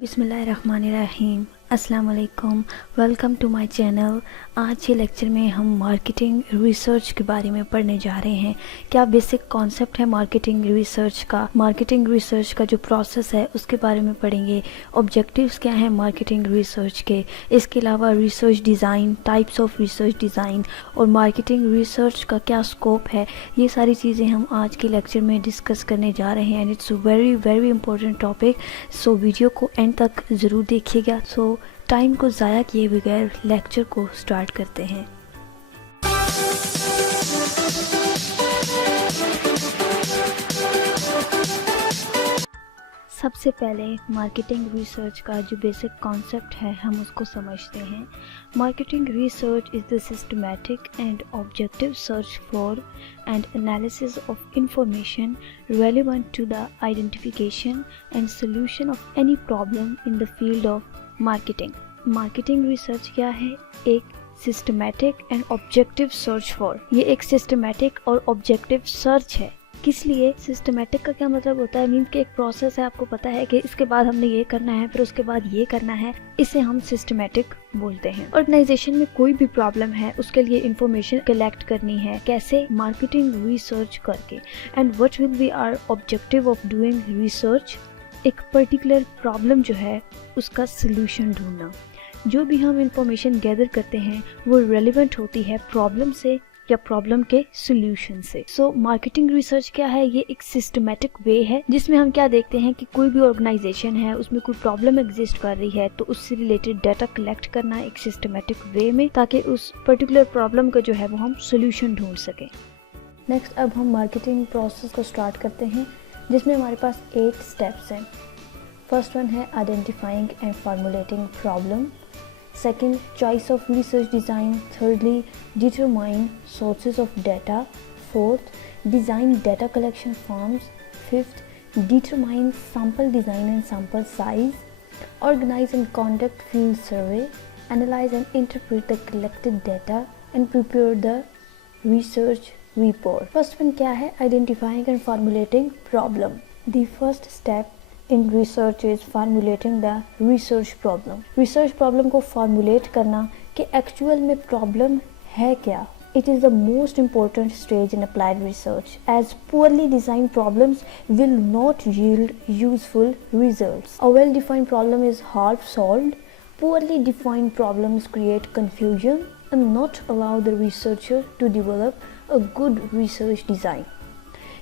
बिस्मिल्लाहिर्रहमानिर्रहीम। अस्सलाम वालेकुम, वेलकम टू माय चैनल। आज के लेक्चर में हम मार्केटिंग रिसर्च के बारे में पढ़ने जा रहे हैं। क्या बेसिक कॉन्सेप्ट है मार्केटिंग रिसर्च का जो प्रोसेस है उसके बारे में पढ़ेंगे। ऑब्जेक्टिव्स क्या हैं मार्केटिंग रिसर्च के, इसके अलावा research design, types of research design और मार्केटिंग रिसर्च का क्या स्कोप है, ये सारी चीज़ें हम आज के लेक्चर में डिस्कस करने जा रहे हैं। And it's very very important topic, so video को एंड तक ज़रूर देखिएगा। सो टाइम को ज़ाया किए बगैर लेक्चर को स्टार्ट करते हैं। सबसे पहले मार्केटिंग रिसर्च का जो बेसिक कॉन्सेप्ट है हम उसको समझते हैं। Marketing research is the systematic and objective search for and analysis of information relevant to the identification and solution of any problem in the field of marketing. Marketing research क्या है? एक systematic and objective search for, ये एक systematic और objective search है। किस लिए? Systematic का क्या मतलब होता है? मीन्स कि एक प्रोसेस है, आपको पता है कि इसके बाद हमने ये करना है, फिर उसके बाद ये करना है, इसे हम सिस्टमैटिक बोलते हैं। ऑर्गेनाइजेशन में कोई भी प्रॉब्लम है उसके लिए इंफॉर्मेशन कलेक्ट करनी है, कैसे? मार्केटिंग रिसर्च करके। And what will be our objective of doing research? एक पर्टिकुलर प्रॉब्लम जो है उसका सोल्यूशन ढूंढना। जो भी हम इंफॉर्मेशन गैदर करते हैं वो रेलिवेंट होती है प्रॉब्लम से या प्रॉब्लम के सोल्यूशन से। सो मार्केटिंग रिसर्च क्या है? ये एक सिस्टमैटिक वे है जिसमें हम क्या देखते हैं कि कोई भी ऑर्गेनाइजेशन है उसमें कोई प्रॉब्लम एग्जिस्ट कर रही है तो उससे रिलेटेड डाटा कलेक्ट करना एक सिस्टमैटिक वे में, ताकि उस पर्टिकुलर प्रॉब्लम का जो है वो हम सोल्यूशन ढूंढ सकें। नेक्स्ट अब हम मार्केटिंग प्रोसेस को स्टार्ट करते हैं जिसमें हमारे पास 8 स्टेप्स हैं। फर्स्ट वन है identifying and formulating problem. Second, choice of research design. Thirdly, determine sources of data. Fourth, design data collection forms. Fifth, determine sample design and sample size. Organize and conduct field survey. Analyze and interpret the collected data and prepare the research report. First one क्या है? Identifying and formulating problem. The first step in research is formulating the research problem. Research problem को formulate करना कि actual में problem है क्या. It is the most important stage in applied research, as poorly designed problems will not yield useful results. A well-defined problem is half solved. Poorly defined problems create confusion and not allow the researcher to develop a good research design.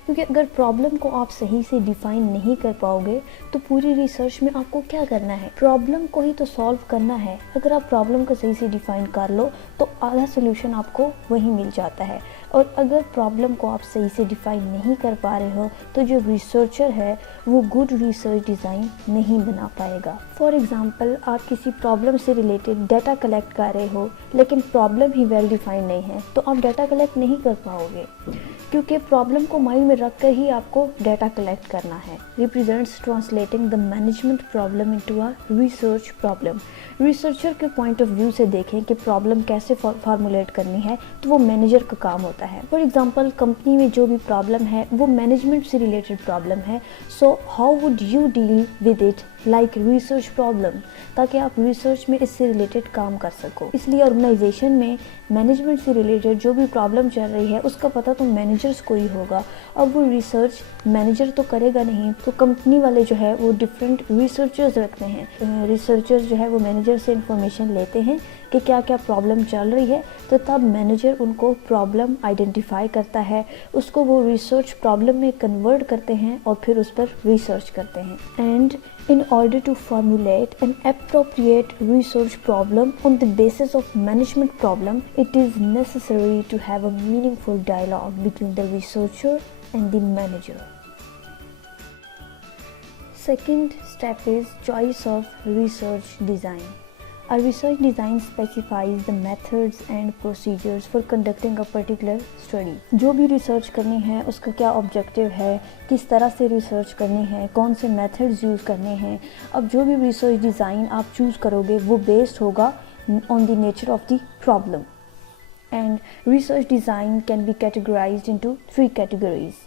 क्योंकि अगर problem को आप सही से define नहीं कर पाओगे तो पूरी रिसर्च में आपको क्या करना है? प्रॉब्लम को ही तो सॉल्व करना है। अगर आप प्रॉब्लम को सही से डिफाइन कर लो तो आधा सोल्यूशन आपको वहीं मिल जाता है। और अगर प्रॉब्लम को आप सही से डिफाइन नहीं कर पा रहे हो तो जो रिसर्चर है वो गुड रिसर्च डिज़ाइन नहीं बना पाएगा। फॉर एग्जाम्पल, आप किसी प्रॉब्लम से रिलेटेड डाटा कलेक्ट कर रहे हो लेकिन प्रॉब्लम ही वेल डिफाइन नहीं है तो आप डाटा कलेक्ट नहीं कर पाओगे, क्योंकि प्रॉब्लम को माइंड में रख कर ही आपको डाटा कलेक्ट करना है। Represents translating the management problem into a research problem. Researcher के पॉइंट ऑफ व्यू से देखें कि प्रॉब्लम कैसे फार्मुलेट करनी है तो वो मैनेजर का काम होता है। फॉर एग्जांपल, कंपनी में जो भी प्रॉब्लम है वो मैनेजमेंट से रिलेटेड प्रॉब्लम है, so how would you deal with it like research problem, ताकि आप रिसर्च में इससे रिलेटेड काम कर सको। इसलिए ऑर्गेनाइजेशन में मैनेजमेंट से रिलेटेड जो भी प्रॉब्लम चल रही है उसका पता तो मैनेजर्स को ही होगा। अब वो रिसर्च मैनेजर तो करेगा नहीं, तो कंपनी वाले जो है वो डिफरेंट रिसर्चर्स रखते हैं। रिसर्चर्स जो है वो मैनेजर से इंफॉर्मेशन लेते हैं कि क्या क्या प्रॉब्लम चल रही है, तो तब मैनेजर उनको प्रॉब्लम आइडेंटिफाई करता है, उसको वो रिसर्च प्रॉब्लम में कन्वर्ट करते हैं और फिर उस पर रिसर्च करते हैं। And in order to formulate an appropriate research problem on the basis of management problem, it is necessary to have a meaningful dialogue between the researcher and the manager. Second step is choice of research design. A research design specifies the methods and procedures for conducting a particular study. जो भी research करनी है उसका क्या objective है, किस तरह से रिसर्च करनी है, कौन से मेथड्स यूज़ करने हैं। अब जो भी रिसर्च डिज़ाइन आप चूज़ करोगे वो बेस्ड होगा on the nature of the problem. And research design can be categorised into 3 categories: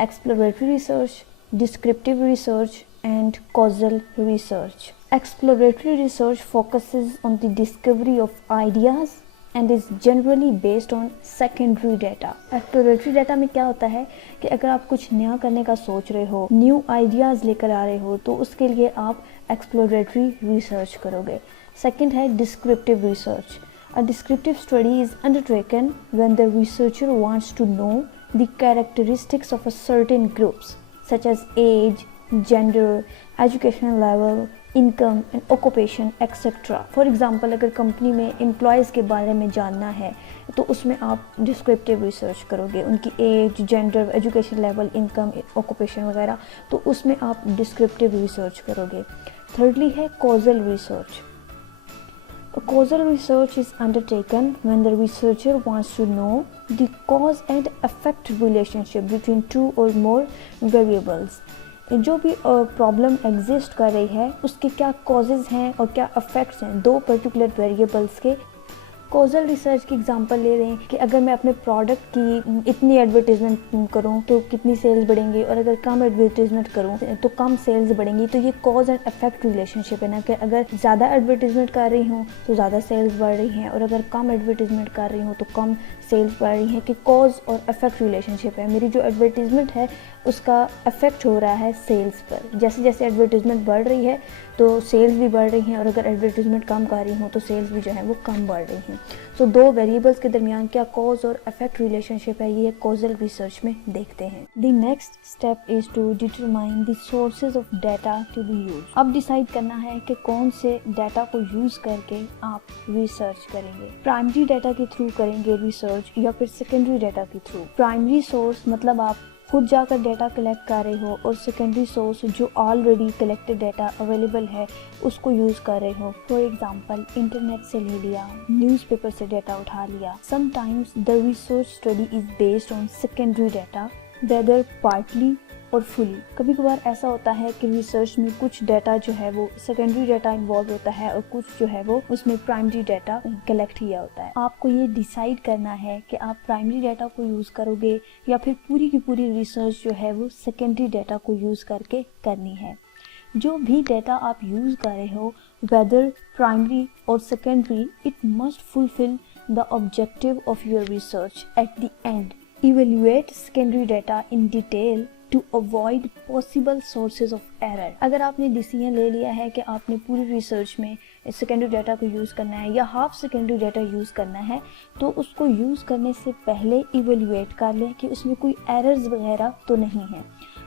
exploratory research, descriptive research and causal research. Exploratory research focuses on the discovery of ideas and is generally based on secondary data. Exploratory data में क्या होता है कि अगर आप कुछ नया करने का सोच रहे हो, न्यू आइडियाज़ लेकर आ रहे हो, तो उसके लिए आप एक्सप्लोरेटरी रिसर्च करोगे. सेकंड है descriptive research. A descriptive study is undertaken when the researcher wants to know the characteristics of a certain groups such as age, gender, educational level, income and occupation etc. For example, अगर company में employees के बारे में जानना है तो उसमें आप डिस्क्रिप्टिव रिसर्च करोगे, उनकी age, gender, education level, income, occupation वगैरह, तो उसमें आप डिस्क्रिप्टिव रिसर्च करोगे. थर्डली है causal research. A causal research is undertaken when the researcher wants to know the cause and effect relationship between two or more variables. जो भी problem exist कर रही है उसके क्या कॉजेज़ हैं और क्या इफेक्ट्स हैं दो पर्टिकुलर वेरिएबल्स के. कॉजल रिसर्च की एग्जांपल ले लें कि अगर मैं अपने प्रोडक्ट की इतनी एडवर्टीजमेंट करूं तो कितनी सेल्स बढ़ेंगी, और अगर कम एडवर्टीजमेंट करूं तो कम सेल्स बढ़ेंगी. तो ये कॉज एंड इफेक्ट रिलेशनशिप है ना, कि अगर ज़्यादा एडवर्टीजमेंट कर रही हूं तो ज़्यादा सेल्स बढ़ रही हैं, और अगर कम एडवर्टीजमेंट कर रही हूं तो कम सेल्स बढ़ रही हैं. कि कॉज और इफेक्ट रिलेशनशिप है. मेरी जो एडवर्टीजमेंट है उसका इफेक्ट हो रहा है सेल्स पर. जैसे जैसे एडवर्टीजमेंट बढ़ रही है तो सेल्स भी बढ़ रही हैं, और अगर एडवर्टीजमेंट कम कर रही हूँ तो सेल्स भी जो है वो कम बढ़ रही हैं. तो दो वेरिएबल्स के दरमियान क्या कॉज और इफेक्ट रिलेशनशिप है, ये कॉजल रिसर्च में देखते हैं. The next step is to determine the sources of data to be use. अब डिसाइड करना है कि कौन से डाटा को यूज करके आप रिसर्च करेंगे. प्राइमरी डाटा के थ्रू करेंगे रिसर्च या फिर सेकेंडरी डाटा के थ्रू. प्राइमरी सोर्स मतलब आप खुद जाकर डाटा कलेक्ट कर रहे हो, और सेकेंडरी सोर्स जो ऑलरेडी कलेक्टेड डाटा अवेलेबल है उसको यूज़ कर रहे हो. फॉर एग्जांपल इंटरनेट से ले लिया, न्यूज़पेपर से डाटा उठा लिया. Sometimes the research study is based on secondary data whether partly or fully. कभी कभार ऐसा होता है कि रिसर्च में कुछ डाटा जो है वो सेकेंडरी डाटा इन्वॉल्व होता है और कुछ जो है वो उसमें प्राइमरी डाटा कलेक्ट किया होता है. आपको ये डिसाइड करना है कि आप प्राइमरी डाटा को यूज़ करोगे या फिर पूरी की पूरी रिसर्च जो है वो सेकेंडरी डाटा को यूज़ करके करनी है. जो भी डाटा आप यूज़ कर रहे हो वेदर प्राइमरी और secondary, it must fulfil the objective of your research at the end. Evaluate secondary data in detail to avoid possible sources of error. अगर आपने डिसीजन ले लिया है कि आपने पूरी रिसर्च में सेकेंडरी डाटा को यूज़ करना है या हाफ सेकेंडरी डाटा यूज़ करना है, तो उसको यूज़ करने से पहले इवेल्युएट कर लें कि उसमें कोई एरर्स वगैरह तो नहीं है.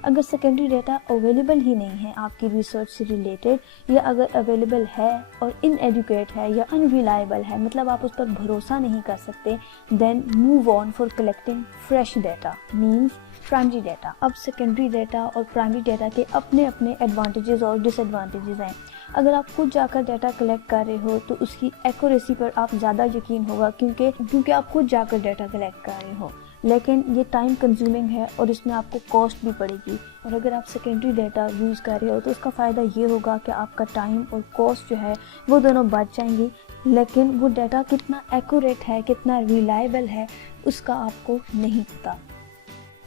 अगर सेकेंडरी डाटा अवेलेबल ही नहीं है आपकी रिसर्च से रिलेटेड, या अगर अवेलेबल है और इनएडुकेट है या अनरिलायबल है, मतलब आप उस पर भरोसा नहीं कर सकते, then move on for collecting fresh data means primary data. अब सेकेंडरी डाटा और प्राइमरी डाटा के अपने अपने एडवांटेजेस और डिसएडवांटेजेस हैं. अगर आप खुद जाकर डाटा कलेक्ट कर रहे हो तो उसकी एक्यूरेसी पर आप ज़्यादा यकीन होगा क्योंकि आप खुद जाकर डाटा कलेक्ट कर रहे हो, लेकिन ये टाइम कंज्यूमिंग है और इसमें आपको कॉस्ट भी पड़ेगी. और अगर आप सेकेंडरी डाटा यूज़ कर रहे हो तो उसका फ़ायदा ये होगा कि आपका टाइम और कॉस्ट जो है वो दोनों बच जाएंगी, लेकिन वो डाटा कितना एक्यूरेट है, कितना रिलायबल है, उसका आपको नहीं पता.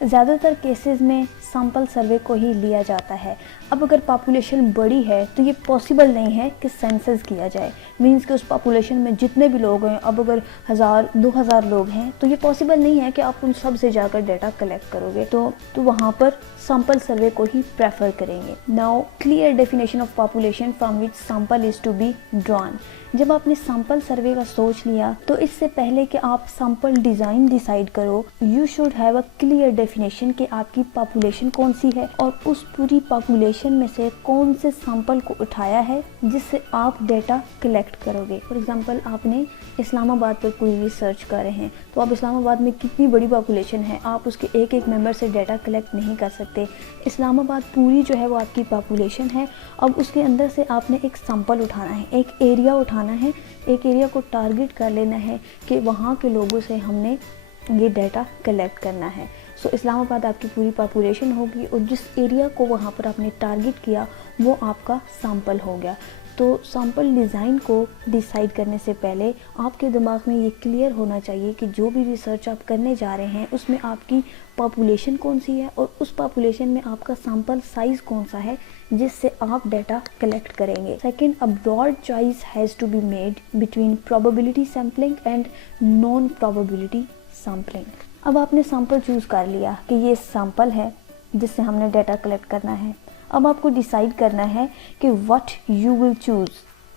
ज़्यादातर केसेस में सैंपल सर्वे को ही लिया जाता है. अब अगर पॉपुलेशन बड़ी है तो ये पॉसिबल नहीं है कि सेंसस किया जाए, मींस कि उस पॉपुलेशन में जितने भी लोग हैं, अब अगर 1000-2000 लोग हैं तो ये पॉसिबल नहीं है कि आप उन सब से जाकर डाटा कलेक्ट करोगे, तो वहाँ पर सैंपल सर्वे को ही प्रेफर करेंगे. Now clear definition of population from which sample is to be drawn. जब आपने सैंपल सर्वे का सोच लिया तो इससे पहले कि आप सैंपल डिज़ाइन डिसाइड करो, you should have a clear definition कि आपकी पॉपुलेशन कौन सी है और उस पूरी पॉपुलेशन में से कौन से सैंपल को उठाया है जिससे आप डाटा कलेक्ट करोगे. फॉर एग्जांपल आपने इस्लामाबाद पर कोई रिसर्च कर रहे हैं, तो आप इस्लामाबाद में कितनी बड़ी पॉपुलेशन है, आप उसके एक एक मेंबर से डाटा कलेक्ट नहीं कर सकते. इस्लामाबाद पूरी जो है वो आपकी पॉपुलेशन है. अब उसके अंदर से आपने एक सैंपल उठाना है, एक एरिया उठाना है, एक एरिया को टारगेट कर लेना है कि वहाँ के लोगों से हमने ये डाटा कलेक्ट करना है. सो इस्लामाबाद आपकी पूरी पॉपुलेशन होगी और जिस एरिया को वहाँ पर आपने टारगेट किया वो आपका सैंपल हो गया. तो सैम्पल डिज़ाइन को डिसाइड करने से पहले आपके दिमाग में ये क्लियर होना चाहिए कि जो भी रिसर्च आप करने जा रहे हैं उसमें आपकी पॉपुलेशन कौन सी है और उस पॉपुलेशन में आपका सैम्पल साइज़ कौन सा है जिससे आप डाटा कलेक्ट करेंगे। Second, a broad choice has to be made between probability sampling and non probability sampling. अब आपने सैम्पल चूज़ कर लिया कि ये सैम्पल है जिससे हमने डाटा कलेक्ट करना है। अब आपको डिसाइड करना है कि what you will choose,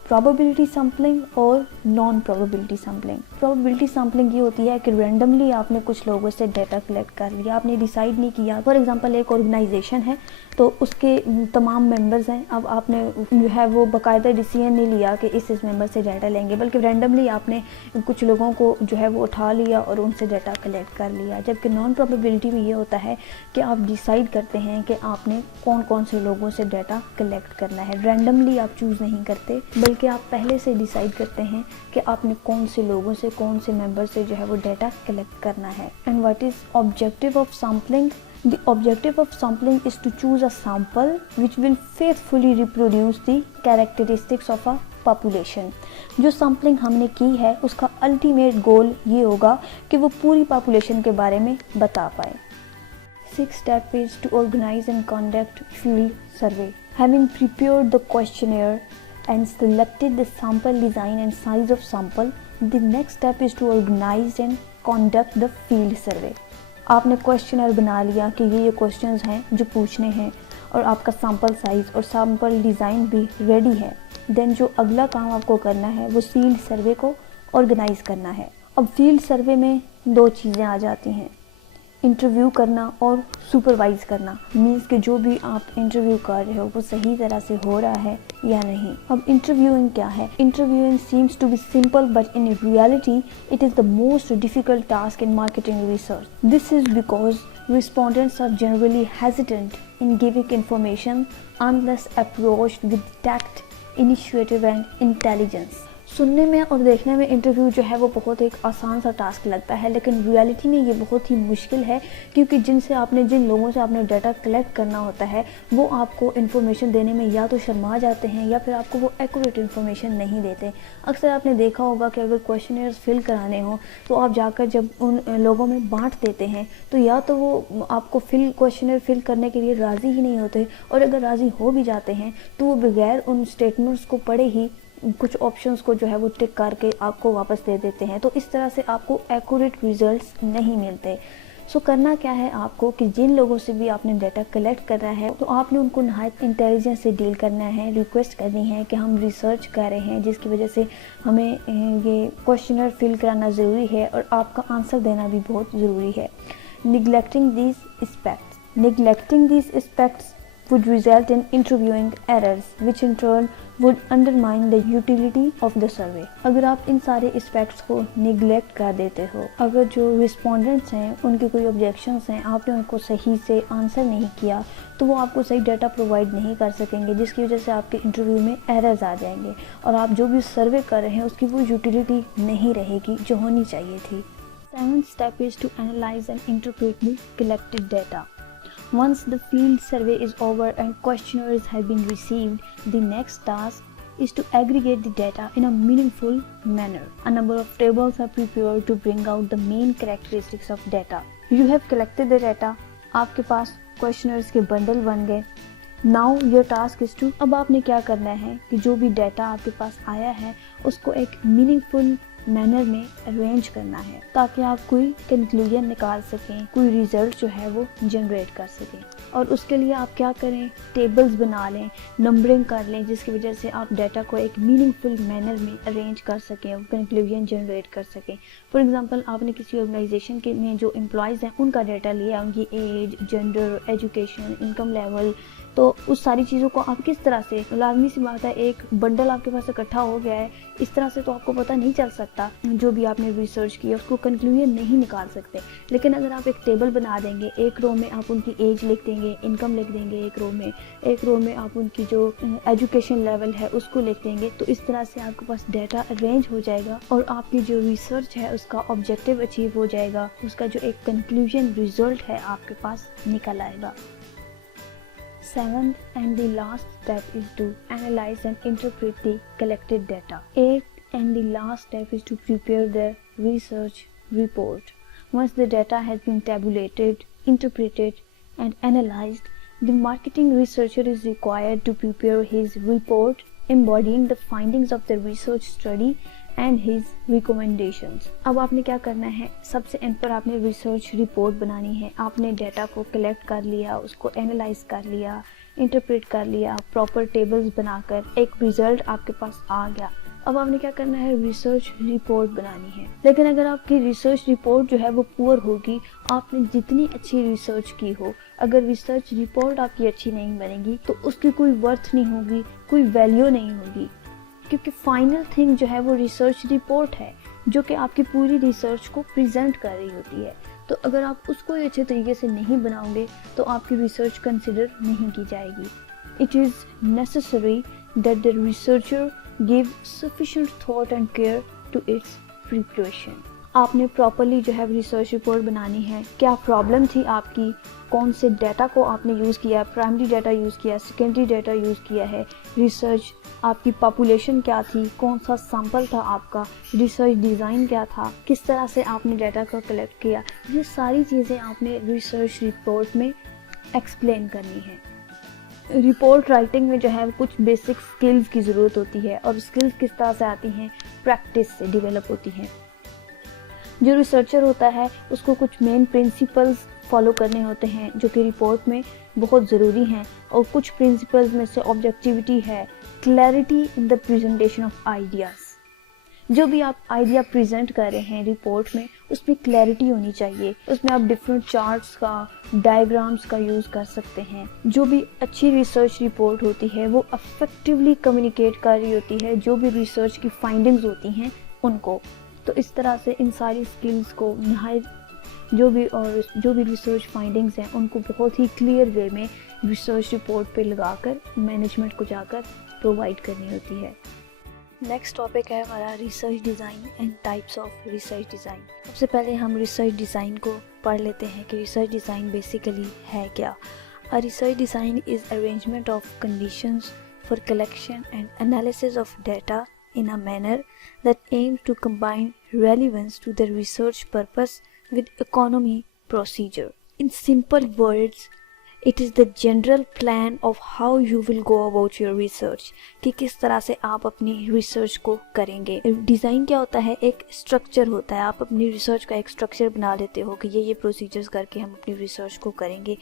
probability sampling और non probability sampling. Probability sampling ये होती है कि रैंडमली आपने कुछ लोगों से डाटा कलेक्ट कर लिया, आपने डिसाइड नहीं किया। फॉर एग्जांपल एक ऑर्गेनाइजेशन है तो उसके तमाम मेंबर्स हैं, अब आपने जो है वो बाकायदा डिसीजन नहीं लिया कि इस मेंबर से डाटा लेंगे, बल्कि रैंडमली आपने कुछ लोगों को जो है वो उठा लिया और उनसे डाटा कलेक्ट कर लिया। जबकि नॉन प्रोबेबिलिटी में ये होता है कि आप डिसाइड करते हैं कि आपने कौन कौन से लोगों से डाटा कलेक्ट करना है। रैंडमली आप चूज़ नहीं करते बल्कि आप पहले से डिसाइड करते हैं कि आपने कौन से लोगों से, कौन से मेंबर से जो है वो डाटा कलेक्ट करना है। And what is objective of sampling? The objective of sampling is to choose a sample which will faithfully reproduce the characteristics of a population। जो सैम्पलिंग हमने की है उसका अल्टीमेट गोल ये होगा कि वो पूरी पॉपुलेशन के बारे में बता पाए। 6th step is to organize and conduct field survey। Having prepared the questionnaire and selected the sample design and size of sample, the next step is to organize and conduct the field survey। आपने questionnaire बना लिया कि ये questions हैं जो पूछने हैं और आपका सैम्पल साइज़ और सैम्पल डिज़ाइन भी रेडी है। देन जो अगला काम आपको करना है वो फील्ड सर्वे को ऑर्गेनाइज़ करना है। अब फील्ड सर्वे में दो चीज़ें आ जाती हैं, इंटरव्यू करना और सुपरवाइज़ करना। मीन्स कि जो भी आप इंटरव्यू कर रहे हो वो सही तरह से हो रहा है या नहीं। अब इंटरव्यूइंग क्या है? Interviewing seems to be simple but in reality it is the most difficult task in marketing research. This is because respondents are generally hesitant in giving information unless approached with tact, initiative and intelligence। सुनने में और देखने में interview जो है वो बहुत एक आसान सा टास्क लगता है, लेकिन रियलिटी में ये बहुत ही मुश्किल है क्योंकि जिन लोगों से आपने डाटा कलेक्ट करना होता है वो आपको इन्फॉर्मेशन देने में या तो शर्मा जाते हैं या फिर आपको वो एक्यूरेट इन्फॉर्मेशन नहीं देते। अक्सर आपने देखा होगा कि अगर क्वेश्चनर्स फिल कराने हो तो आप जाकर जब उन लोगों में बांट देते हैं तो या तो वो आपको क्वेश्चनर फिल करने के लिए राज़ी ही नहीं होते, और अगर राज़ी हो भी जाते हैं तो वो बगैर उन स्टेटमेंट्स को पढ़े ही कुछ ऑप्शंस को जो है वो टिक करके आपको वापस दे देते हैं। तो इस तरह से आपको एक्यूरेट रिजल्ट्स नहीं मिलते। सो करना क्या है आपको कि जिन लोगों से भी आपने डाटा कलेक्ट करना है तो आपने उनको नहायत इंटेलिजेंस से डील करना है, रिक्वेस्ट करनी है कि हम रिसर्च कर रहे हैं जिसकी वजह से हमें ये क्वेश्चनर फिल कराना ज़रूरी है और आपका आंसर देना भी बहुत ज़रूरी है। Neglecting these aspects would result in interviewing errors which in turn would undermine the utility of the survey। अगर आप इन सारे एस्पेक्ट्स को निगलेक्ट कर देते हो, अगर जो रिस्पोंडेंट्स हैं उनके कोई ऑब्जेक्शंस हैं, आपने उनको सही से आंसर नहीं किया तो वो आपको सही डाटा प्रोवाइड नहीं कर सकेंगे, जिसकी वजह से आपके इंटरव्यू में एरर्स आ जाएंगे और आप जो भी सर्वे कर रहे हैं उसकी वो यूटिलिटी नहीं रहेगी जो होनी चाहिए थी। 7th step is to analyze and interpret the collected data। Once the field survey is over and questionnaires have been received, the next task is to aggregate the data in a meaningful manner। A number of tables are prepared to bring out the main characteristics of data। You have collected the data, आपके पास questionnaires के bundle बन गए। Now your task is to, अब आपने क्या करना है कि जो भी डाटा आपके पास आया है उसको एक मीनिंगफुल मैनर में अरेंज करना है ताकि आप कोई कंक्लूजन निकाल सकें, कोई रिजल्ट जो है वो जनरेट कर सकें। और उसके लिए आप क्या करें, टेबल्स बना लें, नंबरिंग कर लें, जिसकी वजह से आप डाटा को एक मीनिंगफुल मैनर में अरेंज कर सकें और कंक्लूजन जनरेट कर सकें। फॉर एग्जांपल आपने किसी ऑर्गेनाइजेशन के में जो एम्प्लॉयज़ हैं उनका डाटा लिया, उनकी age, gender, education, income level, तो उस सारी चीज़ों को आप किस तरह से, लाजमी सी बात है एक बंडल आपके पास इकट्ठा हो गया है, इस तरह से तो आपको पता नहीं चल सकता जो भी आपने रिसर्च किया उसको कंक्लूजन नहीं निकाल सकते। लेकिन अगर आप एक टेबल बना देंगे, एक रो में आप उनकी एज लिख देंगे, इनकम लिख देंगे, एक रो में आप उनकी जो एजुकेशन लेवल है उसको लिख देंगे, तो इस तरह से आपके पास डाटा अरेंज हो जाएगा और आपकी जो रिसर्च है उसका ऑब्जेक्टिव अचीव हो जाएगा, उसका जो एक कंक्लूजन रिजल्ट है आपके पास निकल आएगा। Seventh and the last step is to analyze and interpret the collected data. Eighth and the last step is to prepare the research report. Once the data has been tabulated, interpreted and analyzed, the marketing researcher is required to prepare his report embodying the findings of the research study and his recommendations. अब आपने क्या करना है, सबसे and पर आपने research report बनानी है. आपने डेटा को कलेक्ट कर लिया, उसको एनालाइज कर लिया, इंटरप्रेट कर लिया, प्रॉपर टेबल्स बनाकर एक रिजल्ट आपके पास आ गया. अब आपने क्या करना है, रिसर्च रिपोर्ट बनानी है. लेकिन अगर आपकी रिसर्च रिपोर्ट जो है वो पुअर होगी, आपने जितनी अच्छी रिसर्च की हो, अगर रिसर्च रिपोर्ट आपकी अच्छी नहीं बनेगी तो उसकी कोई वर्थ नहीं होगी, कोई वैल्यू नहीं होगी. क्योंकि फाइनल थिंग जो है वो रिसर्च रिपोर्ट है, जो कि आपकी पूरी रिसर्च को प्रेजेंट कर रही होती है. तो अगर आप उसको अच्छे तरीके से नहीं बनाओगे तो आपकी रिसर्च कंसिडर नहीं की जाएगी. It is necessary that the researcher give sufficient thought and care to its preparation. आपने प्रॉपरली जो है रिसर्च रिपोर्ट बनानी है. क्या प्रॉब्लम थी आपकी, कौन से डाटा को आपने यूज़ किया, प्राइमरी डाटा यूज़ किया, सेकेंडरी डाटा यूज़ किया है, रिसर्च आपकी पॉपुलेशन क्या थी, कौन सा सैंपल था आपका, रिसर्च डिज़ाइन क्या था, किस तरह से आपने डाटा को कलेक्ट किया. ये सारी चीज़ें आपने रिसर्च रिपोर्ट में एक्सप्लेन करनी है. रिपोर्ट राइटिंग में जो है कुछ बेसिक स्किल्स की ज़रूरत होती है, और स्किल्स किस तरह से आती हैं, प्रैक्टिस से डेवलप होती हैं. जो रिसर्चर होता है उसको कुछ मेन प्रिंसिपल्स फॉलो करने होते हैं जो कि रिपोर्ट में बहुत ज़रूरी हैं. और कुछ प्रिंसिपल्स में से ऑब्जेक्टिविटी है, clarity in the presentation of ideas. जो भी आप आइडिया प्रेजेंट कर रहे हैं रिपोर्ट में, उसमें क्लैरिटी होनी चाहिए. उसमें आप डिफरेंट चार्ट्स का, डायग्राम्स का यूज़ कर सकते हैं. जो भी अच्छी रिसर्च रिपोर्ट होती है वो अफेक्टिवली कम्युनिकेट कर रही होती है जो भी रिसर्च की फाइंडिंग्स होती हैं उनको. तो इस तरह से इन सारी स्किल्स को जो भी रिसर्च फाइंडिंग्स हैं उनको बहुत ही क्लियर वे में रिसर्च रिपोर्ट पे लगाकर मैनेजमेंट को जाकर प्रोवाइड करनी होती है. नेक्स्ट टॉपिक है हमारा research design and types of research design. सबसे पहले हम रिसर्च डिज़ाइन को पढ़ लेते हैं कि रिसर्च डिज़ाइन बेसिकली है क्या. A research design is arrangement of conditions for collection and analysis of data in a manner that aims to combine relevance to the research purpose with economy procedure. In simple words, it is the general plan of how you will go about your research, कि किस तरह से आप अपनी research को करेंगे. Design क्या होता है, एक स्ट्रक्चर होता है. आप अपनी रिसर्च का एक स्ट्रक्चर बना लेते हो कि ये प्रोसीजर्स करके हम अपनी रिसर्च को करेंगे,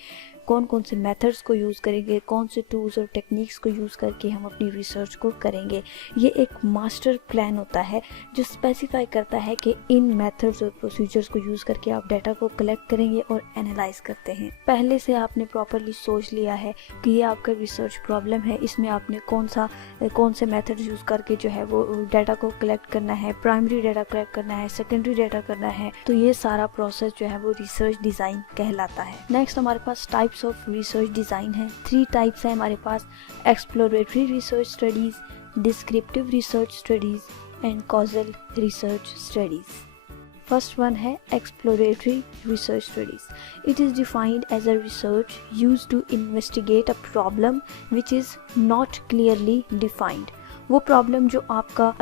कौन कौन से मेथड्स को यूज़ करेंगे, कौन से टूल्स और टेक्निक्स को यूज़ करके हम अपनी रिसर्च को करेंगे. ये एक मास्टर प्लान होता है जो स्पेसिफाई करता है कि इन मेथड्स और प्रोसीजर्स को यूज़ करके आप डाटा को कलेक्ट करेंगे और एनालाइज करते हैं. पहले से आपने प्रॉपरली सोच लिया है कि ये आपका रिसर्च प्रॉब्लम है, इसमें आपने कौन से मेथड्स यूज़ करके जो है वो डाटा को कलेक्ट करना है, प्राइमरी डाटा कलेक्ट करना है, सेकेंडरी डाटा करना है. तो ये सारा प्रोसेस जो है वो रिसर्च डिज़ाइन कहलाता है. नेक्स्ट हमारे पास टाइप्स ऑफ रिसर्च डिज़ाइन है. 3 टाइप्स है हमारे पास: exploratory research studies, descriptive research studies and causal research studies. First one है exploratory research studies. It is defined as a research used to investigate a problem which is not clearly defined. वो problem जो आपका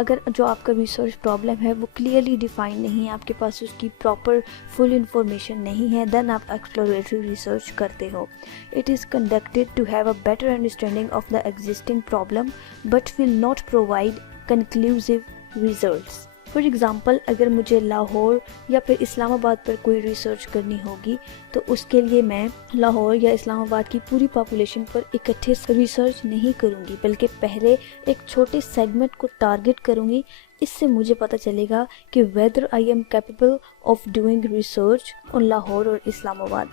research problem है वो clearly define नहीं है, आपके पास उसकी प्रॉपर फुल इंफॉर्मेशन नहीं है, देन आप एक्सप्लोरेटरी रिसर्च करते हो. It is conducted to have a better understanding of the existing problem but will not provide conclusive results. For example, अगर मुझे लाहौर या फिर इस्लामाबाद पर कोई रिसर्च करनी होगी तो उसके लिए मैं लाहौर या इस्लामाबाद की पूरी पॉपुलेशन पर इकट्ठे रिसर्च नहीं करूँगी, बल्कि पहले एक छोटे सेगमेंट को टारगेट करूँगी. इससे मुझे पता चलेगा कि whether I am capable of doing research on Lahore और इस्लामाबाद.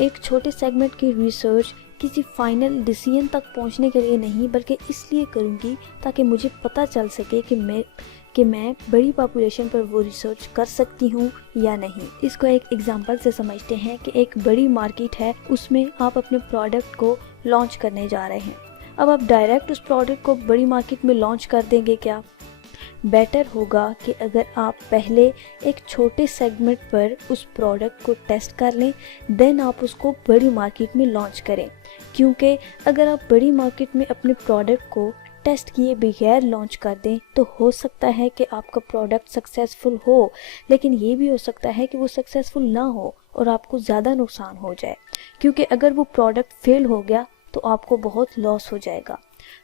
एक छोटे सेगमेंट की रिसर्च किसी फाइनल डिसीजन तक पहुँचने के लिए नहीं, बल्कि इसलिए करूँगी ताकि मुझे पता चल सके कि मैं बड़ी पॉपुलेशन पर वो रिसर्च कर सकती हूँ या नहीं. इसको एक एग्जांपल से समझते हैं कि एक बड़ी मार्केट है, उसमें आप अपने प्रोडक्ट को लॉन्च करने जा रहे हैं. अब आप डायरेक्ट उस प्रोडक्ट को बड़ी मार्केट में लॉन्च कर देंगे क्या? बेटर होगा कि अगर आप पहले एक छोटे सेगमेंट पर उस प्रोडक्ट को टेस्ट कर लें, देन आप उसको बड़ी मार्केट में लॉन्च करें। क्योंकि अगर आप बड़ी मार्केट में अपने प्रोडक्ट को टेस्ट किए बगैर लॉन्च कर दें तो हो सकता है कि आपका प्रोडक्ट सक्सेसफुल हो, लेकिन ये भी हो सकता है कि वो सक्सेसफुल ना हो और आपको ज़्यादा नुकसान हो जाए, क्योंकि अगर वो प्रोडक्ट फेल हो गया तो आपको बहुत लॉस हो जाएगा।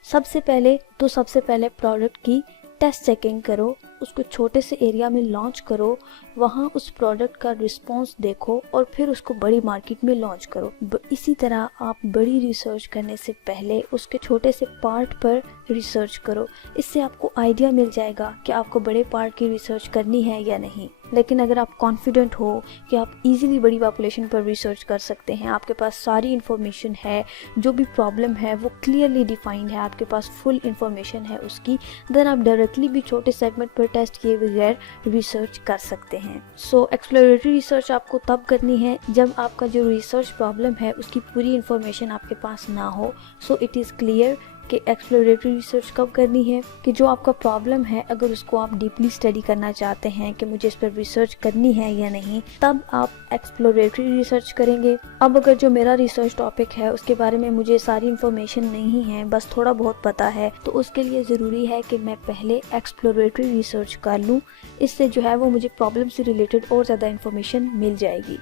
सबसे पहले प्रोडक्ट की टेस्ट चेकिंग करो, उसको छोटे से एरिया में लॉन्च करो, वहाँ उस प्रोडक्ट का रिस्पॉन्स देखो और फिर उसको बड़ी मार्केट में लॉन्च करो। इसी तरह आप बड़ी रिसर्च करने से पहले उसके छोटे से पार्ट पर रिसर्च करो। इससे आपको आइडिया मिल जाएगा कि आपको बड़े पार्ट की रिसर्च करनी है या नहीं। लेकिन अगर आप कॉन्फिडेंट हो कि आप इजीली बड़ी पॉपुलेशन पर रिसर्च कर सकते हैं, आपके पास सारी इन्फॉर्मेशन है, जो भी प्रॉब्लम है वो क्लियरली डिफाइंड है, आपके पास फुल इन्फॉर्मेशन है उसकी, देन आप डायरेक्टली भी छोटे सेगमेंट पर टेस्ट किए बगैर रिसर्च कर सकते हैं। सो एक्सप्लोरेटरी रिसर्च आपको तब करनी है जब आपका जो रिसर्च प्रॉब्लम है उसकी पूरी इन्फॉर्मेशन आपके पास ना हो। सो इट इज़ क्लियर कि एक्सप्लोरेटरी रिसर्च कब करनी है कि जो आपका प्रॉब्लम है अगर उसको आप डीपली स्टडी करना चाहते हैं कि मुझे इस पर रिसर्च करनी है या नहीं, तब आप एक्सप्लोरेटरी रिसर्च करेंगे। अब अगर जो मेरा रिसर्च टॉपिक है उसके बारे में मुझे सारी इन्फॉर्मेशन नहीं है, बस थोड़ा बहुत पता है, तो उसके लिए ज़रूरी है कि मैं पहले एक्सप्लोरेटरी रिसर्च कर लूँ। इससे जो है वो मुझे प्रॉब्लम से रिलेटेड और ज़्यादा इन्फॉर्मेशन मिल जाएगी।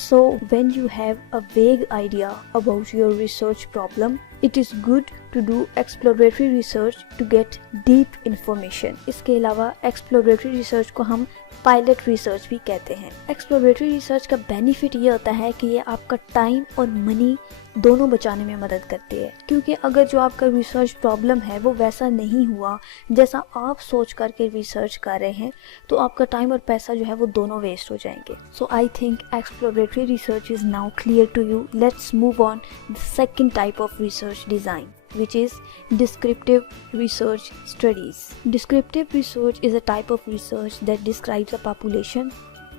So when you have a vague idea about your research problem, it is good to do exploratory research to get deep information. इसके अलावा exploratory research को हम पायलट रिसर्च भी कहते हैं। एक्सप्लोरेटरी रिसर्च का बेनिफिट ये होता है कि ये आपका टाइम और मनी दोनों बचाने में मदद करती है, क्योंकि अगर जो आपका रिसर्च प्रॉब्लम है वो वैसा नहीं हुआ जैसा आप सोच करके रिसर्च कर रहे हैं, तो आपका टाइम और पैसा जो है वो दोनों वेस्ट हो जाएंगे। So I think exploratory research is now clear to you. Let's move on the second type of research design, which is descriptive research studies. Descriptive research is a type of research that describes a population,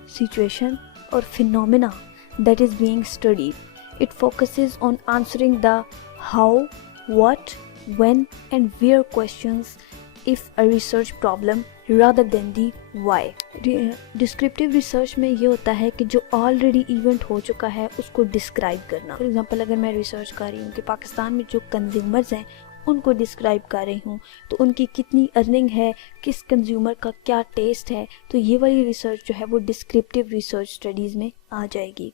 situation, or phenomena that is being studied. It focuses on answering the how, what, when, and where questions if a research problem rather than the why. Descriptive research में ये होता है कि जो already event हो चुका है उसको डिस्क्राइब करना। फॉर एग्जांपल अगर मैं रिसर्च कर रही हूँ कि पाकिस्तान में जो कंज्यूमर्स हैं उनको डिस्क्राइब कर रही हूँ, तो उनकी कितनी अर्निंग है, किस कंज्यूमर का क्या टेस्ट है, तो ये वाली रिसर्च जो है वो डिस्क्रिप्टिव रिसर्च स्टडीज़ में आ जाएगी।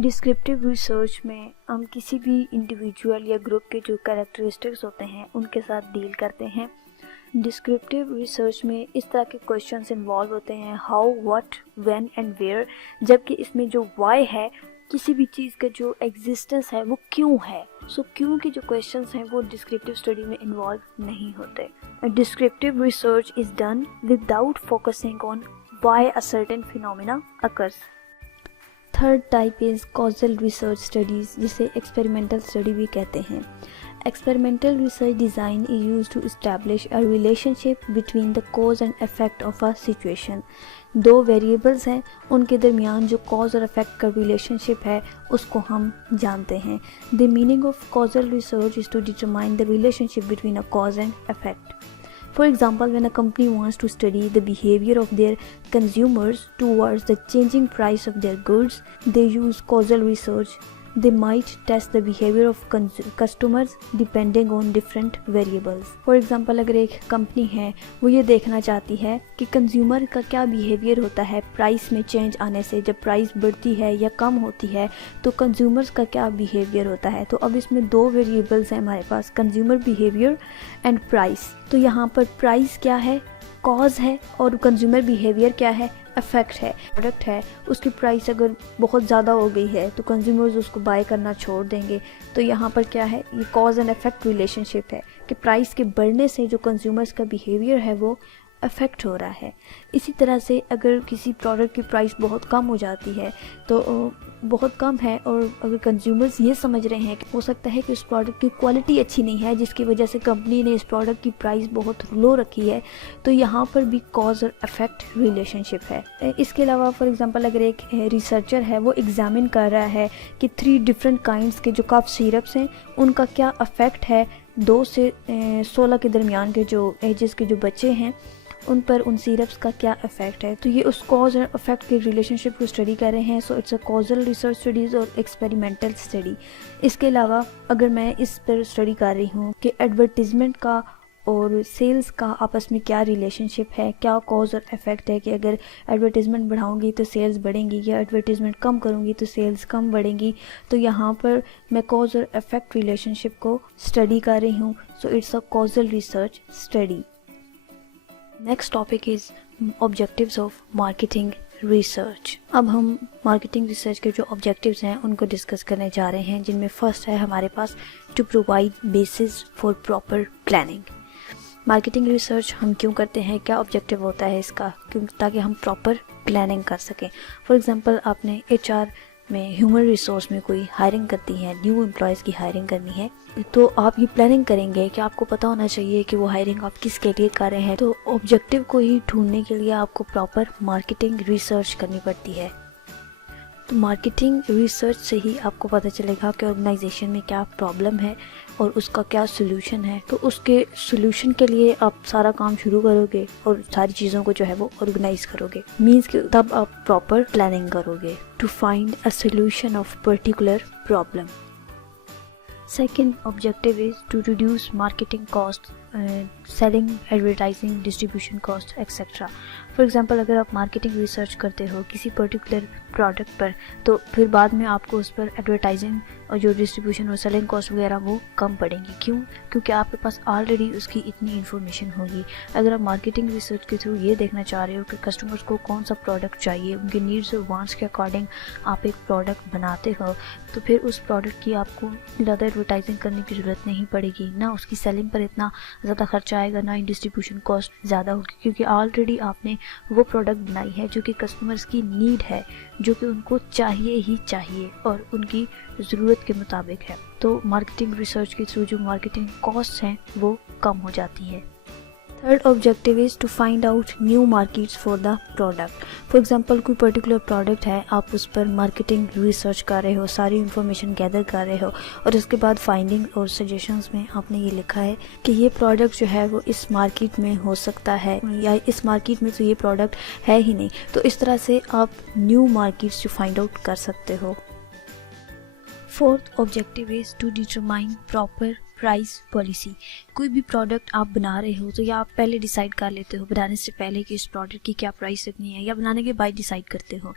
डिस्क्रिप्टिव रिसर्च में हम किसी भी इंडिविजुअल या ग्रुप के जो कैरेक्टरिस्टिक्स होते हैं उनके साथ डील करते हैं। डिस्क्रिप्टिव रिसर्च में इस तरह के क्वेश्चंस इन्वॉल्व होते हैं, how, what, when and where, जबकि इसमें जो व्हाई है, किसी भी चीज़ का जो एग्जिस्टेंस है वो क्यों है, सो क्यों के जो क्वेश्चंस हैं वो डिस्क्रिप्टिव स्टडी में इन्वॉल्व नहीं होते। Descriptive research is done without focusing on why a certain phenomena occurs. Third type is causal research studies, जिसे एक्सपेरिमेंटल स्टडी भी कहते हैं। Experimental research design is used to establish a relationship between the cause and effect of a situation. दो variables हैं, उनके दरमियान जो cause और इफेक्ट का रिलेशनशिप है उसको हम जानते हैं। The meaning of causal research is to determine the relationship between a cause and effect. For example, when a company wants to study the behavior of their consumers towards the changing price of their goods, they use causal research. They might test the behavior of customers depending on different variables. For example, अगर एक company है वो ये देखना चाहती है कि consumer का क्या बिहेवियर होता है प्राइस में चेंज आने से, जब प्राइस बढ़ती है या कम होती है तो कंज्यूमर्स का क्या बिहेवियर होता है। तो अब इसमें दो वेरिएबल्स हैं हमारे पास, कंज्यूमर बिहेवियर एंड प्राइस। तो यहाँ पर प्राइस क्या है, कॉज है, और कंज्यूमर बिहेवियर क्या है, इफेक्ट है। प्रोडक्ट है उसकी प्राइस अगर बहुत ज़्यादा हो गई है तो कंज्यूमर्स उसको बाय करना छोड़ देंगे। तो यहाँ पर क्या है, ये कॉज एंड इफेक्ट रिलेशनशिप है कि प्राइस के बढ़ने से जो कंज्यूमर्स का बिहेवियर है वो अफेक्ट हो रहा है। इसी तरह से अगर किसी प्रोडक्ट की प्राइस बहुत कम हो जाती है तो बहुत कम है और अगर कंज्यूमर्स ये समझ रहे हैं कि हो सकता है कि उस प्रोडक्ट की क्वालिटी अच्छी नहीं है जिसकी वजह से कंपनी ने इस प्रोडक्ट की प्राइस बहुत लो रखी है, तो यहाँ पर भी कॉज और इफेक्ट रिलेशनशिप है। इसके अलावा फॉर एग्जांपल अगर एक रिसर्चर है वो एग्जामिन कर रहा है कि 3 डिफरेंट काइंड्स के जो कफ सिरप्स हैं उनका क्या इफेक्ट है 2 से 16 के दरमियान के जो एजेस के जो बच्चे हैं उन पर उन सिरप्स का क्या इफ़ेक्ट है। तो ये उस कॉज और इफेक्ट के रिलेशनशिप को स्टडी कर रहे हैं। So it's a causal research studies और एक्सपेरिमेंटल स्टडी। इसके अलावा अगर मैं इस पर स्टडी कर रही हूँ कि एडवर्टीज़मेंट का और सेल्स का आपस में क्या रिलेशनशिप है, क्या कॉज और इफेक्ट है कि अगर एडवर्टीज़मेंट बढ़ाऊंगी तो सेल्स बढ़ेंगी या एडवर्टीज़मेंट कम करूंगी तो सेल्स कम बढ़ेंगी। तो यहाँ पर मैं कॉज और इफेक्ट रिलेशनशिप को स्टडी कर रही हूँ। So it's a causal research study. Next topic is objectives of marketing research. अब हम मार्केटिंग रिसर्च के जो ऑब्जेक्टिव्स हैं उनको डिस्कस करने जा रहे हैं, जिनमें फर्स्ट है हमारे पास to provide basis for proper planning. Marketing research हम क्यों करते हैं, क्या ऑब्जेक्टिव होता है इसका, क्यों, ताकि हम प्रॉपर प्लानिंग कर सकें। फॉर एग्जांपल आपने एचआर में ह्यूमन रिसोर्स में कोई हायरिंग करती है, न्यू एम्प्लॉयज़ की हायरिंग करनी है, तो आप ये प्लानिंग करेंगे कि आपको पता होना चाहिए कि वो हायरिंग आप किसके लिए कर रहे हैं। तो ऑब्जेक्टिव को ही ढूंढने के लिए आपको प्रॉपर मार्केटिंग रिसर्च करनी पड़ती है। तो मार्केटिंग रिसर्च से ही आपको पता चलेगा कि ऑर्गेनाइजेशन में क्या प्रॉब्लम है और उसका क्या सोल्यूशन है। तो उसके सोल्यूशन के लिए आप सारा काम शुरू करोगे और सारी चीज़ों को जो है वो ऑर्गेनाइज करोगे, मीन्स कि तब आप प्रॉपर प्लानिंग करोगे to find a solution of particular problem. Second objective is to reduce marketing cost, selling, advertising, distribution cost etcetera. For example अगर आप मार्केटिंग रिसर्च करते हो किसी पर्टिकुलर प्रोडक्ट पर, तो फिर बाद में आपको उस पर एडवर्टाइजिंग और जो डिस्ट्रीब्यूशन और सेलिंग कॉस्ट वगैरह वो कम पड़ेंगी। क्यों? क्योंकि आपके पास ऑलरेडी उसकी इतनी इन्फॉर्मेशन होगी। अगर आप मार्केटिंग रिसर्च के थ्रू ये देखना चाह रहे हो कि कस्टमर्स को कौन सा प्रोडक्ट चाहिए, उनके नीड्स और वांट्स के अकॉर्डिंग आप एक प्रोडक्ट बनाते हो, तो फिर उस प्रोडक्ट की आपको ज़्यादा एडवर्टाइजिंग करने की ज़रूरत नहीं पड़ेगी, ना उसकी सेलिंग पर इतना ज़्यादा खर्चा आएगा, ना ही डिस्ट्रीब्यूशन कॉस्ट ज़्यादा होगी, क्योंकि ऑलरेडी आपने वो प्रोडक्ट बनाई है जो कि कस्टमर्स की नीड है, जो कि उनको चाहिए ही चाहिए और उनकी ज़रूरत के मुताबिक है। तो मार्केटिंग रिसर्च के थ्रू जो मार्केटिंग कॉस्ट हैं वो कम हो जाती है। Third objective is to find out new markets for the product. For example कोई पर्टिकुलर प्रोडक्ट है, आप उस पर मार्केटिंग रिसर्च कर रहे हो, सारी इन्फॉर्मेशन गैदर कर रहे हो और उसके बाद फाइंडिंग और सजेशंस में आपने ये लिखा है कि ये प्रोडक्ट जो है वो इस मार्केट में हो सकता है या इस मार्केट में तो ये प्रोडक्ट है ही नहीं। तो इस तरह से आप न्यू मार्केट्स जो फाइंड आउट कर सकते हो। Fourth objective is to determine proper price policy. कोई भी प्रोडक्ट आप बना रहे हो तो या आप पहले डिसाइड कर लेते हो बनाने से पहले कि इस प्रोडक्ट की क्या प्राइस रखनी है, या बनाने के बाद डिसाइड करते हो।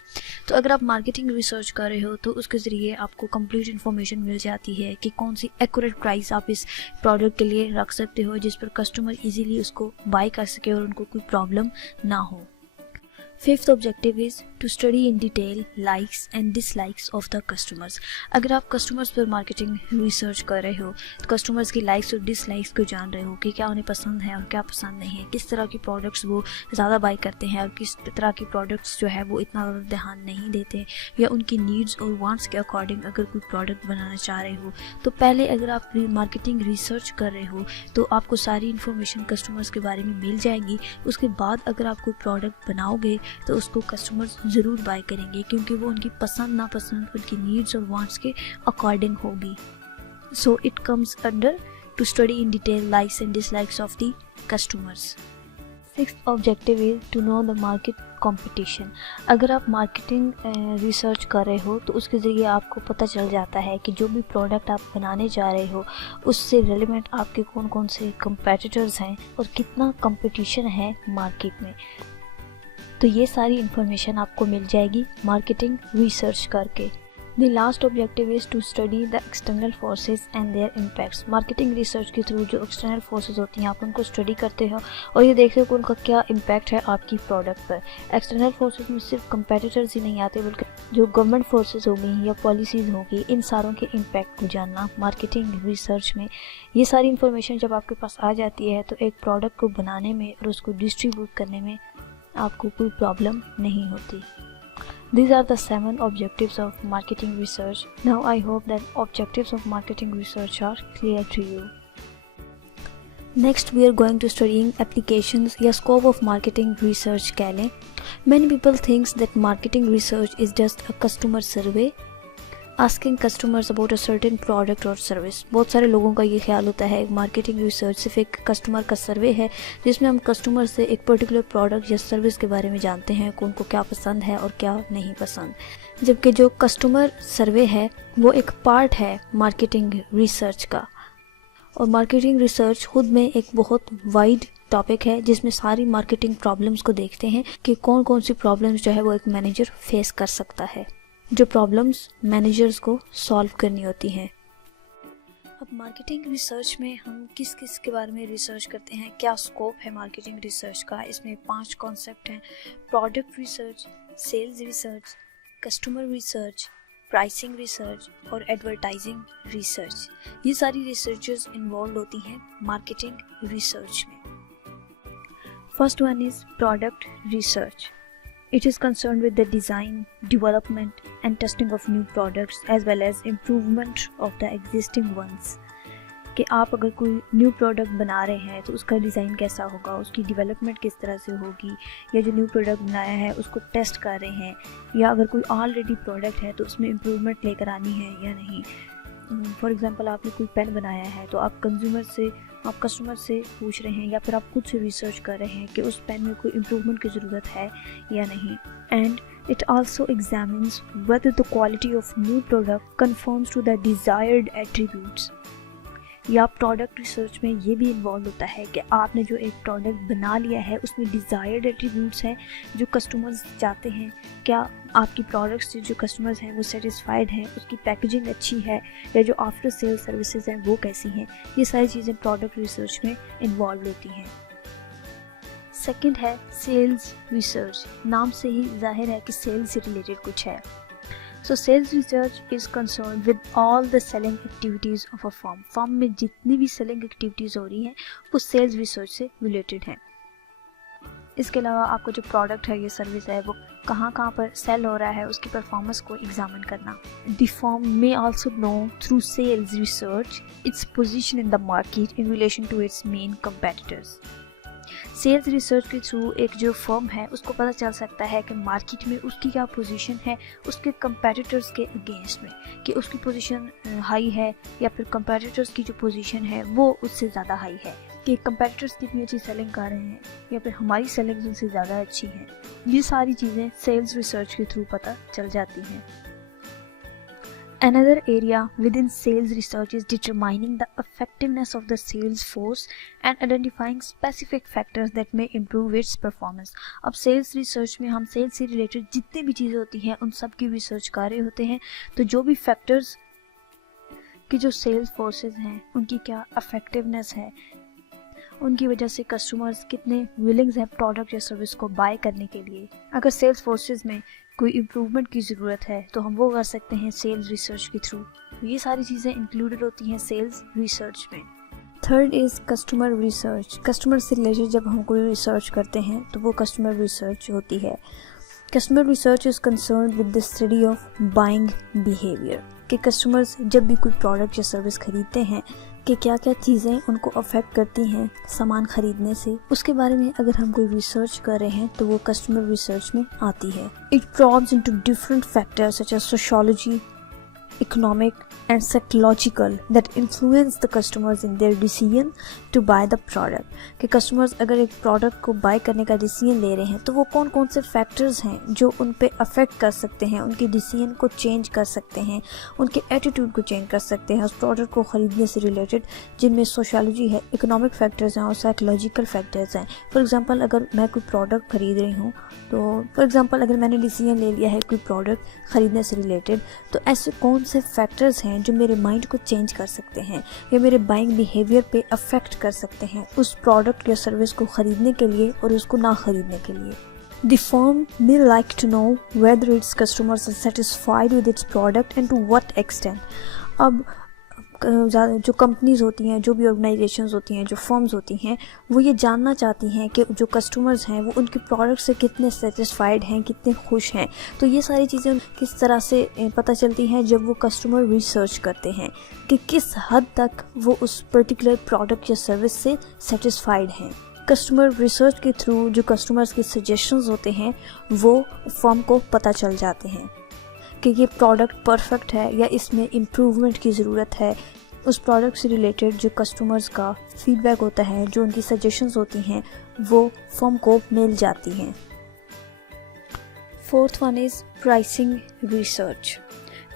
तो अगर आप मार्केटिंग रिसर्च कर रहे हो तो उसके ज़रिए आपको कंप्लीट इन्फॉर्मेशन मिल जाती है कि कौन सी एक्यूरेट प्राइस आप इस प्रोडक्ट के लिए रख सकते हो जिस पर कस्टमर ईजीली उसको बाय कर सके और उनको कोई प्रॉब्लम ना हो। Fifth objective is to study in detail likes and dislikes of the customers. अगर आप कस्टमर्स पर मार्केटिंग रिसर्च कर रहे हो तो कस्टमर्स की लाइक्स और डिसलाइक्स को जान रहे हो कि क्या उन्हें पसंद है और क्या पसंद नहीं है, किस तरह की प्रोडक्ट्स वो ज़्यादा बाय करते हैं और किस तरह की प्रोडक्ट्स जो है वो इतना ज़्यादा ध्यान नहीं देते, या उनकी नीड्स और वांट्स के अकॉर्डिंग अगर कोई प्रोडक्ट बनाना चाह रहे हो। तो पहले अगर आप मार्केटिंग रिसर्च कर रहे हो तो आपको सारी इन्फॉर्मेशन कस्टमर्स के बारे में मिल जाएगी। उसके बाद अगर आप कोई प्रोडक्ट बनाओगे तो उसको कस्टमर्स ज़रूर बाय करेंगे, क्योंकि वो उनकी पसंद नापसंद उनकी नीड्स और वांट्स के अकॉर्डिंग होगी। So it comes under to study in detail likes and dislikes of the customers. Sixth objective is to know the market competition. अगर आप मार्केटिंग रिसर्च कर रहे हो तो उसके ज़रिए आपको पता चल जाता है कि जो भी प्रोडक्ट आप बनाने जा रहे हो उससे रिलेवेंट आपके कौन कौन से कंपेटिटर्स हैं और कितना कंपटीशन है मार्केट में। तो ये सारी इन्फॉर्मेशन आपको मिल जाएगी मार्केटिंग रिसर्च करके। The last objective is to study the external forces and their impacts. Marketing research के थ्रू जो एक्सटर्नल फोर्सेस होती हैं आप उनको स्टडी करते हो और ये देखते हो कि उनका क्या इम्पैक्ट है आपकी प्रोडक्ट पर। एक्सटर्नल फोर्सेस में सिर्फ कंपेटिटर्स ही नहीं आते, बल्कि जो गवर्नमेंट फोर्सेस होगी या पॉलिसीज़ होगी, इन सारों के इम्पैक्ट को जानना मार्केटिंग रिसर्च में। ये सारी इन्फॉर्मेशन जब आपके पास आ जाती है तो एक प्रोडक्ट को बनाने में और उसको डिस्ट्रीब्यूट करने में आपको कोई प्रॉब्लम नहीं होती। These are the 7 objectives of marketing research. Now I hope that objectives of marketing research are clear to you. Next we are going to studying applications या scope of marketing research कह लें। Many people think that marketing research is just a customer survey. Asking customers about a certain product और service. बहुत सारे लोगों का ये ख्याल होता है मार्केटिंग रिसर्च सिर्फ एक कस्टमर का सर्वे है जिसमें हम कस्टमर से एक पर्टिकुलर प्रोडक्ट या सर्विस के बारे में जानते हैं कि उनको क्या पसंद है और क्या नहीं पसंद, जबकि जो कस्टमर सर्वे है वो एक पार्ट है मार्केटिंग रिसर्च का। और मार्केटिंग रिसर्च खुद में एक बहुत वाइड टॉपिक है जिसमें सारी मार्केटिंग प्रॉब्लम्स को देखते हैं कि कौन कौन सी प्रॉब्लम्स जो है वो एक मैनेजर फेस कर सकता है, जो प्रॉब्लम्स मैनेजर्स को सॉल्व करनी होती हैं। अब मार्केटिंग रिसर्च में हम किस किस के बारे में रिसर्च करते हैं, क्या स्कोप है मार्केटिंग रिसर्च का। इसमें 5 कॉन्सेप्ट हैं: product research, sales research, customer research, pricing research और एडवर्टाइजिंग रिसर्च। ये सारी रिसर्चेस इन्वॉल्व होती हैं मार्केटिंग रिसर्च में। First one is product research. It is concerned with the design, development and testing of new products as well as improvement of the existing ones. कि आप अगर कोई new product बना रहे हैं तो उसका डिज़ाइन कैसा होगा, उसकी डेवलपमेंट किस तरह से होगी, या जो न्यू प्रोडक्ट बनाया है उसको टेस्ट कर रहे हैं, या अगर कोई ऑलरेडी प्रोडक्ट है तो उसमें इम्प्रूवमेंट लेकर आनी है या नहीं। फॉर एग्ज़ाम्पल आपने कोई पेन बनाया है तो आप कस्टमर से पूछ रहे हैं या फिर आप खुद से रिसर्च कर रहे हैं कि उस पेन में कोई इम्प्रूवमेंट की ज़रूरत है या नहीं। And it also examines whether the quality of new product confirms to the desired attributes. या प्रोडक्ट रिसर्च में ये भी इन्वॉल्व होता है कि आपने जो एक प्रोडक्ट बना लिया है उसमें डिज़ायर्ड एट्रीब्यूट्स हैं जो कस्टमर्स चाहते हैं, क्या आपकी प्रोडक्ट्स से जो कस्टमर्स हैं वो सेटिस्फाइड हैं, उसकी पैकेजिंग अच्छी है, या जो आफ्टर सेल सर्विसेज हैं वो कैसी हैं। ये सारी चीज़ें प्रोडक्ट रिसर्च में इन्वॉल्व होती हैं। सेकंड है सेल्स रिसर्च। नाम से ही जाहिर है कि सेल्स से रिलेटेड कुछ है। So sales research is concerned with all the selling activities of a firm. Firm में जितनी भी सेलिंग एक्टिविटीज़ हो रही हैं वो सेल्स रिसर्च से रिलेटेड हैं। इसके अलावा आपका जो प्रोडक्ट है, ये सर्विस है, वो कहाँ पर सेल हो रहा है, उसकी परफॉर्मेंस को एग्जामिन करना। The firm may also know through sales research its position in the market in relation to its main competitors. Sales research के थ्रू एक जो फर्म है उसको पता चल सकता है कि मार्केट में उसकी क्या पोजीशन है उसके कंपेटिटर्स के अगेंस्ट में, कि उसकी पोजीशन हाई है या फिर कंपेटिटर्स की जो पोजीशन है वो उससे ज़्यादा हाई है, कि कंपेटिटर्स कितनी अच्छी सेलिंग कर रहे हैं या फिर हमारी सेलिंग उनसे ज़्यादा अच्छी है। ये सारी चीज़ें सेल्स रिसर्च के थ्रू पता चल जाती हैं। Another area within sales research is determining the effectiveness of the sales force and identifying specific factors that may improve its performance. अब सेल्स रिसर्च में हम सेल्स से रिलेटेड जितनी भी चीज़ें होती हैं उन सब की रिसर्च कर रहे होते हैं। तो जो भी फैक्टर्स कि जो सेल्स फोर्सेस हैं उनकी क्या इफेक्टिवनेस है, उनकी वजह से कस्टमर्स कितने विलिंग्स हैं प्रोडक्ट या सर्विस को बाय करने के लिए। अगर सेल्स फोर्सेस में कोई इम्प्रूवमेंट की ज़रूरत है तो हम वो कर सकते हैं सेल्स रिसर्च के थ्रू। तो ये सारी चीज़ें इंक्लूडेड होती हैं सेल्स रिसर्च में। Third is customer research. Customer से रिलेटेड जब हम कोई रिसर्च करते हैं तो वो कस्टमर रिसर्च होती है। Customer research is concern with the study of buying behaviour, कि कस्टमर्स जब भी कोई प्रोडक्ट या सर्विस खरीदते हैं कि क्या क्या चीज़ें उनको अफेक्ट करती हैं सामान खरीदने से, उसके बारे में अगर हम कोई रिसर्च कर रहे हैं तो वो कस्टमर रिसर्च में आती है। It probes into different factors such as sociology, economic and psychological that influence the customers in their decision to buy the product। कि customers अगर एक product को buy करने का decision ले रहे हैं तो वो कौन कौन से factors हैं जो उन पे affect कर सकते हैं, उनकी decision को change कर सकते हैं, उनके attitude को change कर सकते हैं उस product को ख़रीदने से related, जिनमें sociology है, economic factors हैं और psychological factors हैं। For example अगर मैं कोई product खरीद रही हूँ तो for example अगर मैंने decision ले लिया है कोई product ख़रीदने से related, तो ऐसे कौन से फैक्टर्स हैं जो मेरे माइंड को चेंज कर सकते हैं या मेरे बाइंग बिहेवियर पे अफेक्ट कर सकते हैं उस प्रोडक्ट या सर्विस को खरीदने के लिए और उसको ना खरीदने के लिए। The firm may like to know whether its customers are satisfied with its product and to what extent। अब जो कंपनीज़ होती हैं, जो भी ऑर्गेनाइजेशंस होती हैं, जो फर्म्स होती हैं, वो ये जानना चाहती हैं कि जो कस्टमर्स हैं वो उनके प्रोडक्ट से कितने सेटिस्फाइड हैं, कितने खुश हैं। तो ये सारी चीज़ें किस तरह से पता चलती हैं जब वो कस्टमर रिसर्च करते हैं कि किस हद तक वो उस पर्टिकुलर प्रोडक्ट या सर्विस से सेटिस्फाइड हैं। कस्टमर रिसर्च के थ्रू जो कस्टमर्स के सजेशंस होते हैं वो फर्म को पता चल जाते हैं। कि ये प्रोडक्ट परफेक्ट है या इसमें इम्प्रूवमेंट की ज़रूरत है। उस प्रोडक्ट से रिलेटेड जो कस्टमर्स का फीडबैक होता है, जो उनकी सजेशंस होती हैं, वो फर्म को मिल जाती हैं। Fourth one is pricing research.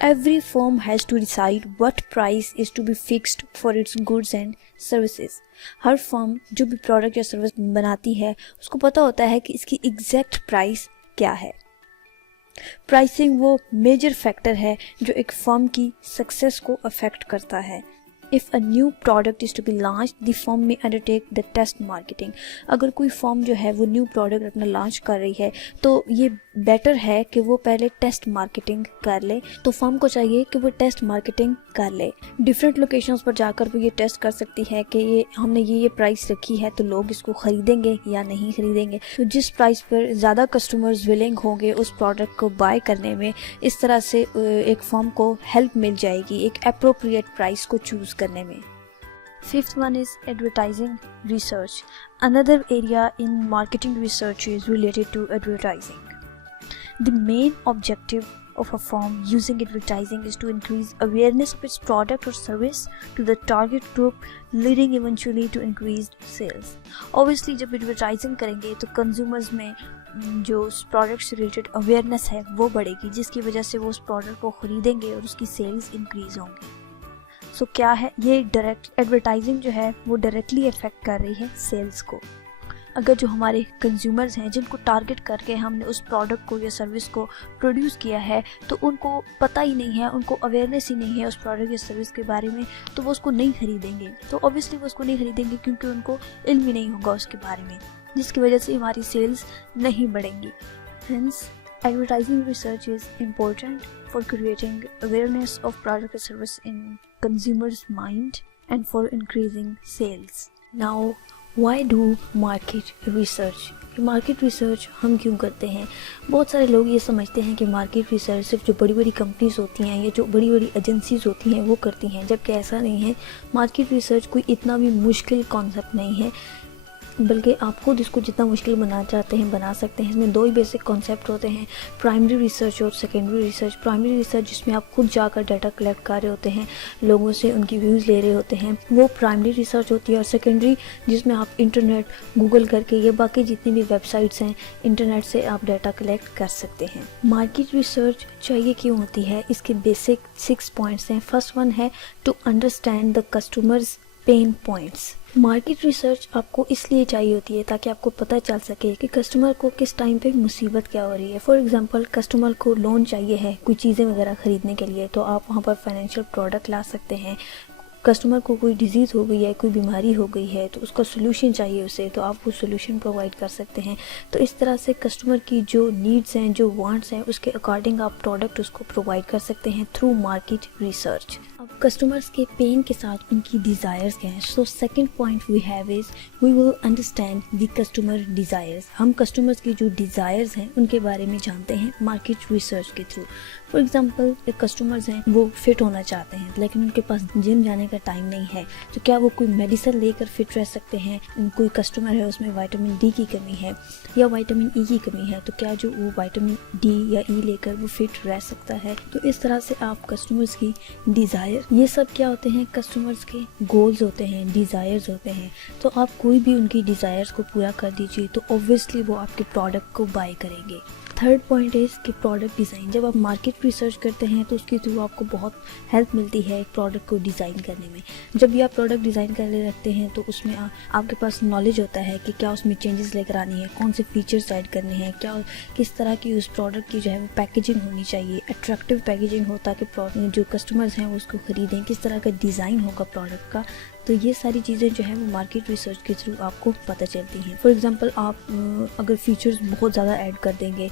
Every firm has to decide what price is to be fixed for its goods and services. Her firm जो भी प्रोडक्ट या सर्विस बनाती है उसको पता होता है कि इसकी एग्जैक्ट प्राइस क्या है। प्राइसिंग वो मेजर फैक्टर है जो एक फर्म की सक्सेस को अफेक्ट करता है। If a new product is to be launched, the firm may undertake the test marketing. अगर कोई फर्म जो है वो न्यू प्रोडक्ट अपना लॉन्च कर रही है तो ये बेटर है कि वो पहले टेस्ट मार्केटिंग कर ले। तो फर्म को चाहिए कि वो टेस्ट मार्केटिंग कर ले। डिफरेंट लोकेशंस पर जाकर वो ये टेस्ट कर सकती है कि ये हमने ये प्राइस रखी है तो लोग इसको ख़रीदेंगे या नहीं ख़रीदेंगे। तो जिस प्राइस पर ज़्यादा कस्टमर्स विलिंग होंगे उस प्रोडक्ट को बाय करने में, इस तरह से एक फर्म को हेल्प मिल जाएगी एक अप्रोप्रिएट प्राइस को चूज़ करने में। Fifth one is advertising research. Another area in marketing research is related to advertising. The main objective of a firm using advertising is to increase awareness of its product or service to the target group, leading eventually to increased sales. Obviously जब advertising करेंगे तो consumers में जो उस product से related awareness है वो बढ़ेगी, जिसकी वजह से वो उस प्रोडक्ट को ख़रीदेंगे और उसकी सेल्स इंक्रीज़ होंगी। सो क्या है ये डायरेक्ट एडवर्टाइजिंग जो है वो डायरेक्टली अफेक्ट कर रही है सेल्स को। अगर जो हमारे कंज्यूमर्स हैं जिनको टारगेट करके हमने उस प्रोडक्ट को या सर्विस को प्रोड्यूस किया है तो उनको पता ही नहीं है, उनको अवेयरनेस ही नहीं है उस प्रोडक्ट या सर्विस के बारे में, तो वो उसको नहीं खरीदेंगे। तो ऑब्वियसली वो उसको नहीं खरीदेंगे क्योंकि उनको इल्म ही नहीं होगा उसके बारे में, जिसकी वजह से हमारी सेल्स नहीं बढ़ेंगी। Hence, advertising research is important for creating awareness of product or service in consumers' mind and for increasing sales. Now, why do market research? Market research हम क्यों करते हैं? बहुत सारे लोग ये समझते हैं कि मार्केट रिसर्च सिर्फ जो बड़ी बड़ी कंपनीज होती हैं या जो बड़ी बड़ी एजेंसीज होती हैं वो करती हैं, जबकि ऐसा नहीं है। मार्केट रिसर्च कोई इतना भी मुश्किल कॉन्सेप्ट नहीं है, बल्कि आप खुद इसको जितना मुश्किल बनाना चाहते हैं बना सकते हैं। इसमें दो ही बेसिक कॉन्सेप्ट होते हैं, प्राइमरी रिसर्च और सेकेंडरी रिसर्च। प्राइमरी रिसर्च जिसमें आप खुद जाकर डाटा कलेक्ट कर रहे होते हैं, लोगों से उनकी व्यूज़ ले रहे होते हैं, वो प्राइमरी रिसर्च होती है। और सेकेंडरी जिसमें आप इंटरनेट गूगल करके या बाकी जितनी भी वेबसाइट्स हैं इंटरनेट से आप डाटा कलेक्ट कर सकते हैं। मार्केट रिसर्च चाहिए क्यों होती है? इसके बेसिक 6 पॉइंट्स हैं। फर्स्ट वन है to understand the customers pain points. Market research आपको इसलिए चाहिए होती है ताकि आपको पता चल सके कि कस्टमर को किस टाइम पे मुसीबत क्या हो रही है। फॉर एग्जांपल कस्टमर को लोन चाहिए है कोई चीज़ें वगैरह ख़रीदने के लिए, तो आप वहाँ पर फाइनेंशियल प्रोडक्ट ला सकते हैं। कस्टमर को कोई डिजीज़ हो गई है, कोई बीमारी हो गई है, तो उसका सोल्यूशन चाहिए उसे, तो आप वो सोल्यूशन प्रोवाइड कर सकते हैं। तो इस तरह से कस्टमर की जो नीड्स हैं, जो वांट्स हैं, उसके अकॉर्डिंग आप प्रोडक्ट उसको प्रोवाइड कर सकते हैं थ्रू मार्केट रिसर्च। अब कस्टमर्स के पेन के साथ उनकी डिज़ायर्स क्या हैं। So second point we have is we will understand the customer desires. हम कस्टमर्स की जो डिज़ायर्स हैं उनके बारे में जानते हैं मार्केट रिसर्च के थ्रू। फॉर एग्जांपल एक कस्टमर्स हैं वो फिट होना चाहते हैं लेकिन उनके पास जिम जाने का टाइम नहीं है, तो क्या वो कोई मेडिसिन लेकर फिट रह सकते हैं? कोई कस्टमर है उसमें विटामिन डी की कमी है या विटामिन ई की कमी है, तो क्या जो वो विटामिन डी या ई लेकर वो फिट रह सकता है? तो इस तरह से आप कस्टमर्स की डिज़ायर, ये सब क्या होते हैं? कस्टमर्स के गोल्स होते हैं, डिज़ायर्स होते हैं। तो आप कोई भी उनकी डिज़ायर्स को पूरा कर दीजिए तो ऑब्वियसली वो आपके प्रोडक्ट को बाय करेंगे। थर्ड पॉइंट इज़ कि प्रोडक्ट डिज़ाइन। जब आप मार्केट रिसर्च करते हैं तो उसके थ्रू आपको बहुत हेल्प मिलती है एक प्रोडक्ट को डिज़ाइन करने में। जब भी आप प्रोडक्ट डिज़ाइन करने लगते हैं तो उसमें आपके पास नॉलेज होता है कि क्या उसमें चेंजेस लेकर आनी है, कौन से फीचर्स ऐड करने हैं, क्या किस तरह की उस प्रोडक्ट की जो है वो पैकेजिंग होनी चाहिए, अट्रैक्टिव पैकेजिंग हो ताकि जो कस्टमर्स हैं वो उसको ख़रीदें, किस तरह का डिज़ाइन होगा प्रोडक्ट का। तो ये सारी चीज़ें जो है वो मार्केट रिसर्च के थ्रू आपको पता चलती हैं। फॉर एग्जांपल आप अगर फीचर्स बहुत ज़्यादा ऐड कर देंगे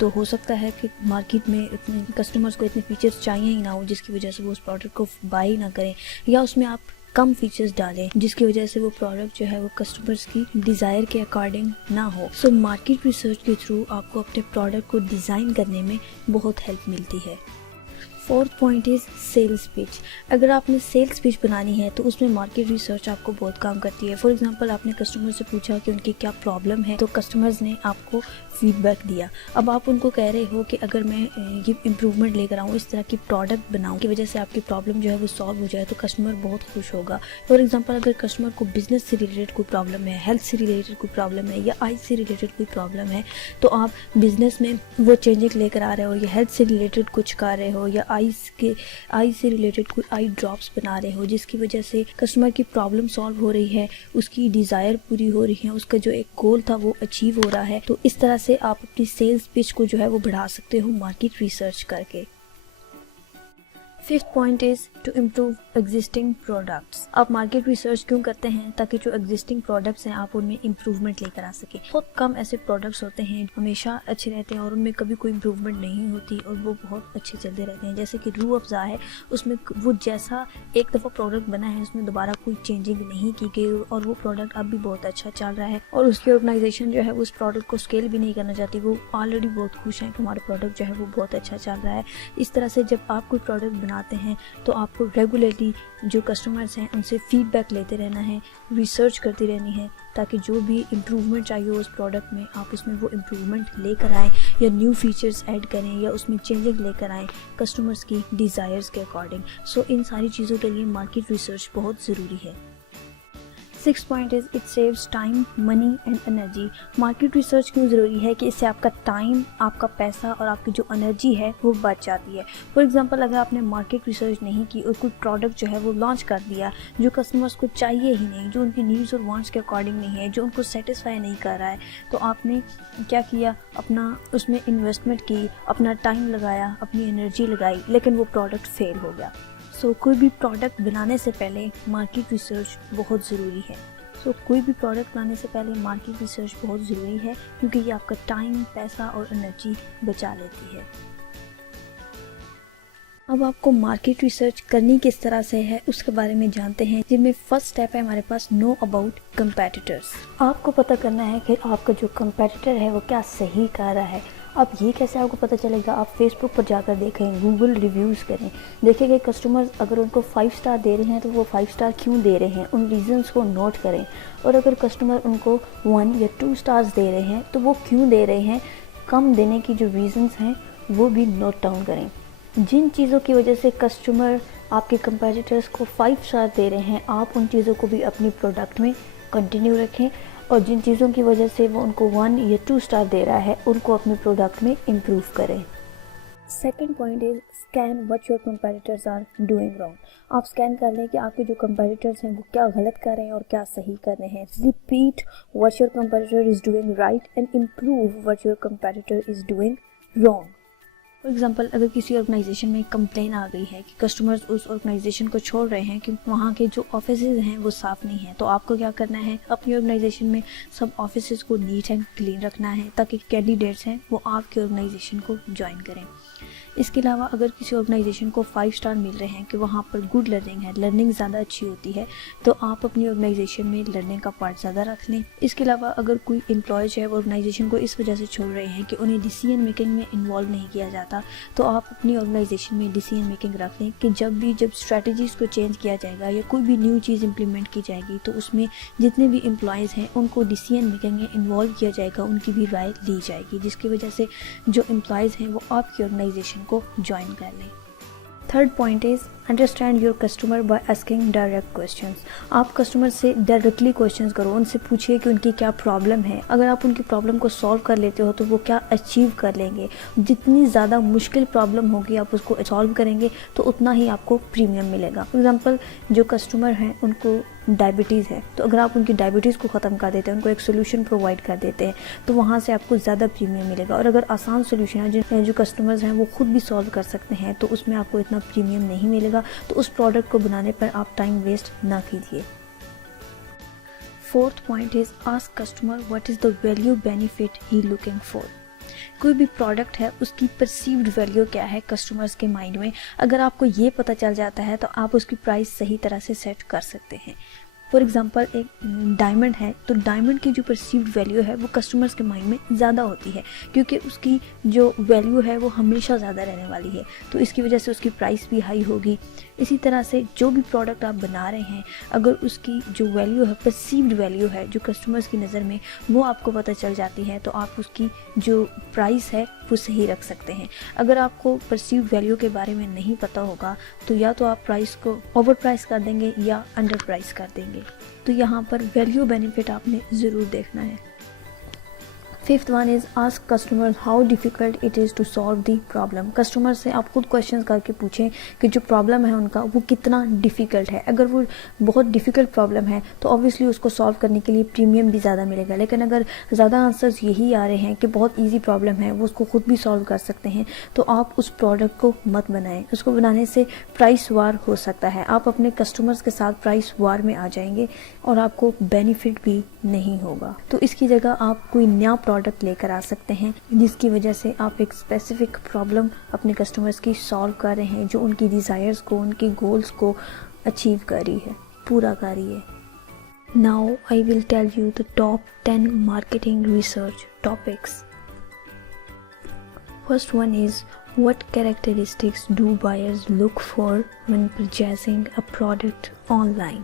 तो हो सकता है कि मार्केट में इतने कस्टमर्स को इतने फीचर्स चाहिए ही ना हो, जिसकी वजह से वो उस प्रोडक्ट को बाय ही ना करें, या उसमें आप कम फीचर्स डालें जिसकी वजह से वो प्रोडक्ट जो है वो कस्टमर्स की डिज़ायर के अकॉर्डिंग ना हो। सो मार्केट रिसर्च के थ्रू आपको अपने प्रोडक्ट को डिज़ाइन करने में बहुत हेल्प मिलती है। Fourth point is sales pitch. अगर आपने सेल्स पिच बनानी है तो उसमें मार्केट रिसर्च आपको बहुत काम करती है। फॉर एग्जांपल, आपने कस्टमर से पूछा कि उनकी क्या प्रॉब्लम है, तो कस्टमर्स ने आपको फीडबैक दिया। अब आप उनको कह रहे हो कि अगर मैं ये इम्प्रूवमेंट लेकर आऊँ, इस तरह की प्रोडक्ट बनाऊँ की वजह से आपकी प्रॉब्लम जो है वो सॉल्व हो जाए, तो कस्टमर बहुत खुश होगा। फॉर एग्जाम्पल, अगर कस्टमर को बिजनेस से रिलेटेड कोई प्रॉब्लम है, हेल्थ से रिलेटेड कोई प्रॉब्लम है या आई से रिलेटेड कोई प्रॉब्लम है, तो आप बिजनेस में वो चेंजेस लेकर आ रहे हो या हेल्थ से रिलेटेड कुछ कर रहे हो या आई से रिलेटेड कोई आई ड्रॉप्स बना रहे हो, जिसकी वजह से कस्टमर की प्रॉब्लम सॉल्व हो रही है, उसकी डिज़ायर पूरी हो रही है, उसका जो एक गोल था वो अचीव हो रहा है। तो इस तरह से आप अपनी सेल्स पिच को जो है वो बढ़ा सकते हो मार्केट रिसर्च करके। Fifth point is to improve existing products. आप मार्केट रिसर्च क्यों करते हैं? ताकि जो एग्जिस्टिंग प्रोडक्ट्स हैं आप उनमें इम्प्रूवमेंट लेकर आ सके। बहुत कम ऐसे प्रोडक्ट्स होते हैं हमेशा अच्छे रहते हैं और उनमें कभी कोई इम्प्रूवमेंट नहीं होती और वो बहुत अच्छे चलते रहते हैं। जैसे कि रूह अफ़ज़ा है, उसमें वो जैसा एक दफ़ा प्रोडक्ट बना है उसमें दोबारा कोई चेंजिंग नहीं की गई और वो प्रोडक्ट अब भी बहुत अच्छा चल रहा है और उसकी ऑर्गेनाइजेशन जो है उस प्रोडक्ट को स्केल भी नहीं करना चाहती। वो ऑलरेडी बहुत खुश हैं कि हमारा प्रोडक्ट जो है वो बहुत अच्छा चल रहा है। इस तरह से जब आप कोई प्रोडक्ट बनाते हैं तो आपको रेगुलरली जो कस्टमर्स हैं उनसे फीडबैक लेते रहना है, रिसर्च करती रहनी है, ताकि जो भी इम्प्रूवमेंट चाहिए उस प्रोडक्ट में आप उसमें वो इम्प्रूवमेंट लेकर आएँ या न्यू फीचर्स ऐड करें या उसमें चेंजेस लेकर आएँ कस्टमर्स की डिज़ायर्स के अकॉर्डिंग। सो इन सारी चीज़ों के लिए मार्केट रिसर्च बहुत ज़रूरी है। Six point is it saves time, money and energy. Market research क्यों ज़रूरी है कि इससे आपका टाइम, आपका पैसा और आपकी जो एनर्जी है वो बच जाती है। फॉर एग्जांपल, अगर आपने मार्केट रिसर्च नहीं की और कोई प्रोडक्ट जो है वो लॉन्च कर दिया जो कस्टमर्स को चाहिए ही नहीं, जो उनकी नीड्स और वांट्स के अकॉर्डिंग नहीं है, जो उनको सेटिस्फाई नहीं कर रहा है, तो आपने क्या किया? अपना उसमें इन्वेस्टमेंट की, अपना टाइम लगाया, अपनी एनर्जी लगाई, लेकिन वो प्रोडक्ट फेल हो गया। कोई भी प्रोडक्ट बनाने से पहले मार्केट रिसर्च बहुत ज़रूरी है। कोई भी प्रोडक्ट बनाने से पहले मार्केट रिसर्च बहुत ज़रूरी है क्योंकि ये आपका टाइम, पैसा और एनर्जी बचा लेती है। अब आपको मार्केट रिसर्च करनी किस तरह से है उसके बारे में जानते हैं, जिनमें फर्स्ट स्टेप है हमारे पास नो अबाउट कंपेटिटर्स। आपको पता करना है कि आपका जो कंपेटिटर है वो क्या सही कर रहा है। अब ये कैसे आपको पता चलेगा? आप फेसबुक पर जाकर देखें, गूगल रिव्यूज़ करें, देखें कि कस्टमर्स अगर उनको 5 स्टार दे रहे हैं तो वो 5 स्टार क्यों दे रहे हैं, उन रीज़न्स को नोट करें। और अगर कस्टमर उनको 1 या 2 स्टार्स दे रहे हैं तो वो क्यों दे रहे हैं, कम देने की जो रीज़न्स हैं वो भी नोट डाउन करें। जिन चीज़ों की वजह से कस्टमर आपके कंपेटिटर्स को 5 स्टार दे रहे हैं, आप उन चीज़ों को भी अपनी प्रोडक्ट में कंटिन्यू रखें और जिन चीज़ों की वजह से वो उनको 1 या 2 स्टार दे रहा है उनको अपने प्रोडक्ट में इम्प्रूव करें। Second point is scan what your competitors are doing wrong. आप स्कैन कर लें कि आपके जो कंपेटिटर्स हैं वो क्या गलत कर रहे हैं और क्या सही कर रहे हैं। Repeat what your competitor is doing right and improve what your competitor is doing wrong. For example, अगर किसी ऑर्गेनाइजेशन में कंप्लेन आ गई है कि कस्टमर्स उस ऑर्गेनाइजेशन को छोड़ रहे हैं कि वहाँ के जो ऑफिसेज हैं वो साफ़ नहीं हैं, तो आपको क्या करना है? अपनी ऑर्गेनाइजेशन में सब ऑफिसेज को नीट एंड क्लीन रखना है ताकि कैंडिडेट्स हैं वो आपके ऑर्गेनाइजेशन को ज्वाइन करें। इसके अलावा अगर किसी ऑर्गेनाइजेशन को 5 स्टार मिल रहे हैं कि वहाँ पर गुड लर्निंग है, लर्निंग ज़्यादा अच्छी होती है, तो आप अपनी ऑर्गेनाइजेशन में लर्निंग का पार्ट ज़्यादा रख लें। इसके अलावा अगर कोई एम्प्लॉय है वो ऑर्गेनाइजेशन को इस वजह से छोड़ रहे हैं कि उन्हें डिसीजन मेकिंग में इन्वॉल्व नहीं किया जाता, तो आप अपनी ऑर्गेनाइजेशन में डिसीजन मेकिंग रख लें कि जब स्ट्रैटेजीज़ को चेंज किया जाएगा या कोई भी न्यू चीज़ इंप्लीमेंट की जाएगी तो उसमें जितने भी एम्प्लॉयज़ हैं उनको डिसीजन मेकिंग में इन्वॉल्व किया जाएगा, उनकी भी राय ली जाएगी, जिसकी वजह से जो एम्प्लॉयज़ हैं वो आपकी ऑर्गेनाइजेशन को ज्वाइन कर लें। Third point is understand your customer by asking direct questions. आप कस्टमर से डायरेक्टली क्वेश्चंस करो, उनसे पूछिए कि उनकी क्या प्रॉब्लम है। अगर आप उनकी प्रॉब्लम को सॉल्व कर लेते हो तो वो क्या अचीव कर लेंगे। जितनी ज़्यादा मुश्किल प्रॉब्लम होगी आप उसको सॉल्व करेंगे तो उतना ही आपको प्रीमियम मिलेगा। फॉर एग्जाम्पल, जो कस्टमर हैं उनको डायबिटीज़ है, तो अगर आप उनकी डायबिटीज़ को ख़त्म कर देते हैं, उनको एक सोल्यूशन प्रोवाइड कर देते हैं, तो वहाँ से आपको ज़्यादा प्रीमियम मिलेगा। और अगर आसान सोल्यूशन है जो कस्टमर्स हैं वो खुद भी सॉल्व कर सकते हैं तो उसमें आपको इतना प्रीमियम नहीं मिलेगा, तो उस प्रोडक्ट को बनाने पर आप टाइम वेस्ट ना कीजिए। Fourth point is ask customer what is the value benefit he looking for. कोई भी प्रोडक्ट है उसकी परसीव्ड वैल्यू क्या है कस्टमर्स के माइंड में, अगर आपको ये पता चल जाता है तो आप उसकी प्राइस सही तरह से सेट कर सकते हैं। फॉर एग्जांपल एक डायमंड है, तो डायमंड की जो परसीव्ड वैल्यू है वो कस्टमर्स के माइंड में ज़्यादा होती है, क्योंकि उसकी जो वैल्यू है वो हमेशा ज़्यादा रहने वाली है, तो इसकी वजह से उसकी प्राइस भी हाई होगी। इसी तरह से जो भी प्रोडक्ट आप बना रहे हैं, अगर उसकी जो वैल्यू है, परसीव्ड वैल्यू है जो कस्टमर्स की नज़र में, वो आपको पता चल जाती है, तो आप उसकी जो प्राइस है वो सही रख सकते हैं। अगर आपको परसीव्ड वैल्यू के बारे में नहीं पता होगा तो या तो आप प्राइस को ओवर प्राइस कर देंगे या अंडर प्राइस कर देंगे। तो यहाँ पर वैल्यू बेनिफिट आपने ज़रूर देखना है। Fifth one is ask customer how difficult it is to solve the problem. Customer से आप खुद क्वेश्चन करके पूछें कि जो प्रॉब्लम है उनका वो कितना डिफ़िकल्ट है। अगर वो बहुत डिफ़िकल्ट प्रॉब्लम है तो ऑब्वियसली उसको सॉल्व करने के लिए प्रीमियम भी ज़्यादा मिलेगा, लेकिन अगर ज़्यादा आंसर्स यही आ रहे हैं कि बहुत ईजी प्रॉब्लम है, वो उसको खुद भी सॉल्व कर सकते हैं, तो आप उस प्रोडक्ट को मत बनाएं। उसको बनाने से प्राइस वार हो सकता है, आप अपने कस्टमर्स के साथ प्राइस वार में आ जाएंगे और आपको बेनिफिट भी नहीं होगा। तो इसकी जगह आप कोई नया प्रोडक्ट लेकर आ सकते हैं जिसकी वजह से आप एक स्पेसिफिक प्रॉब्लम अपने कस्टमर्स की सॉल्व कर रहे हैं, जो उनकी डिज़ायर्स को, उनकी गोल्स को अचीव कर रही है, पूरा कर रही है। Now I will tell you the top 10 marketing research topics. First one is what characteristics do buyers look for when purchasing a product online?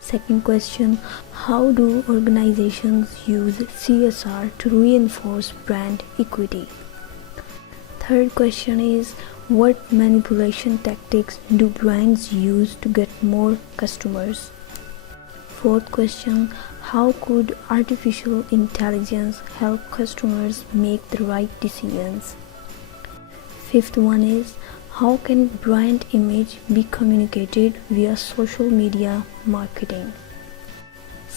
Second question, how do organizations use CSR to reinforce brand equity? Third question is, what manipulation tactics do brands use to get more customers? Fourth question, how could artificial intelligence help customers make the right decisions? Fifth one is, how can brand image be communicated via social media marketing?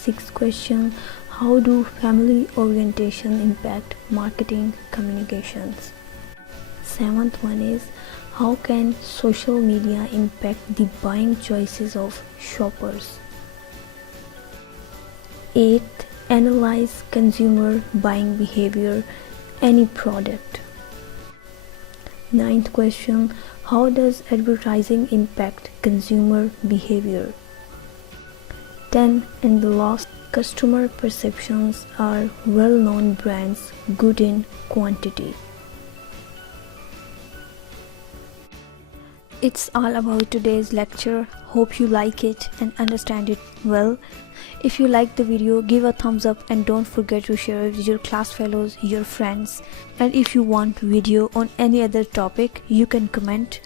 Sixth question, how do family orientation impact marketing communications? Seventh one is, how can social media impact the buying choices of shoppers? Eighth, analyze consumer buying behavior, any product. Ninth question, how does advertising impact consumer behavior? 10 and the last, customer perceptions are well-known brands good in quantity. It's all about today's lecture. Hope you like it and understand it well. If you like the video, give a thumbs up and don't forget to share it with your class fellows, your friends. And if you want video on any other topic, you can comment.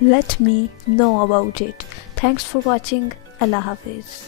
Let me know about it. Thanks for watching. Allah Hafiz.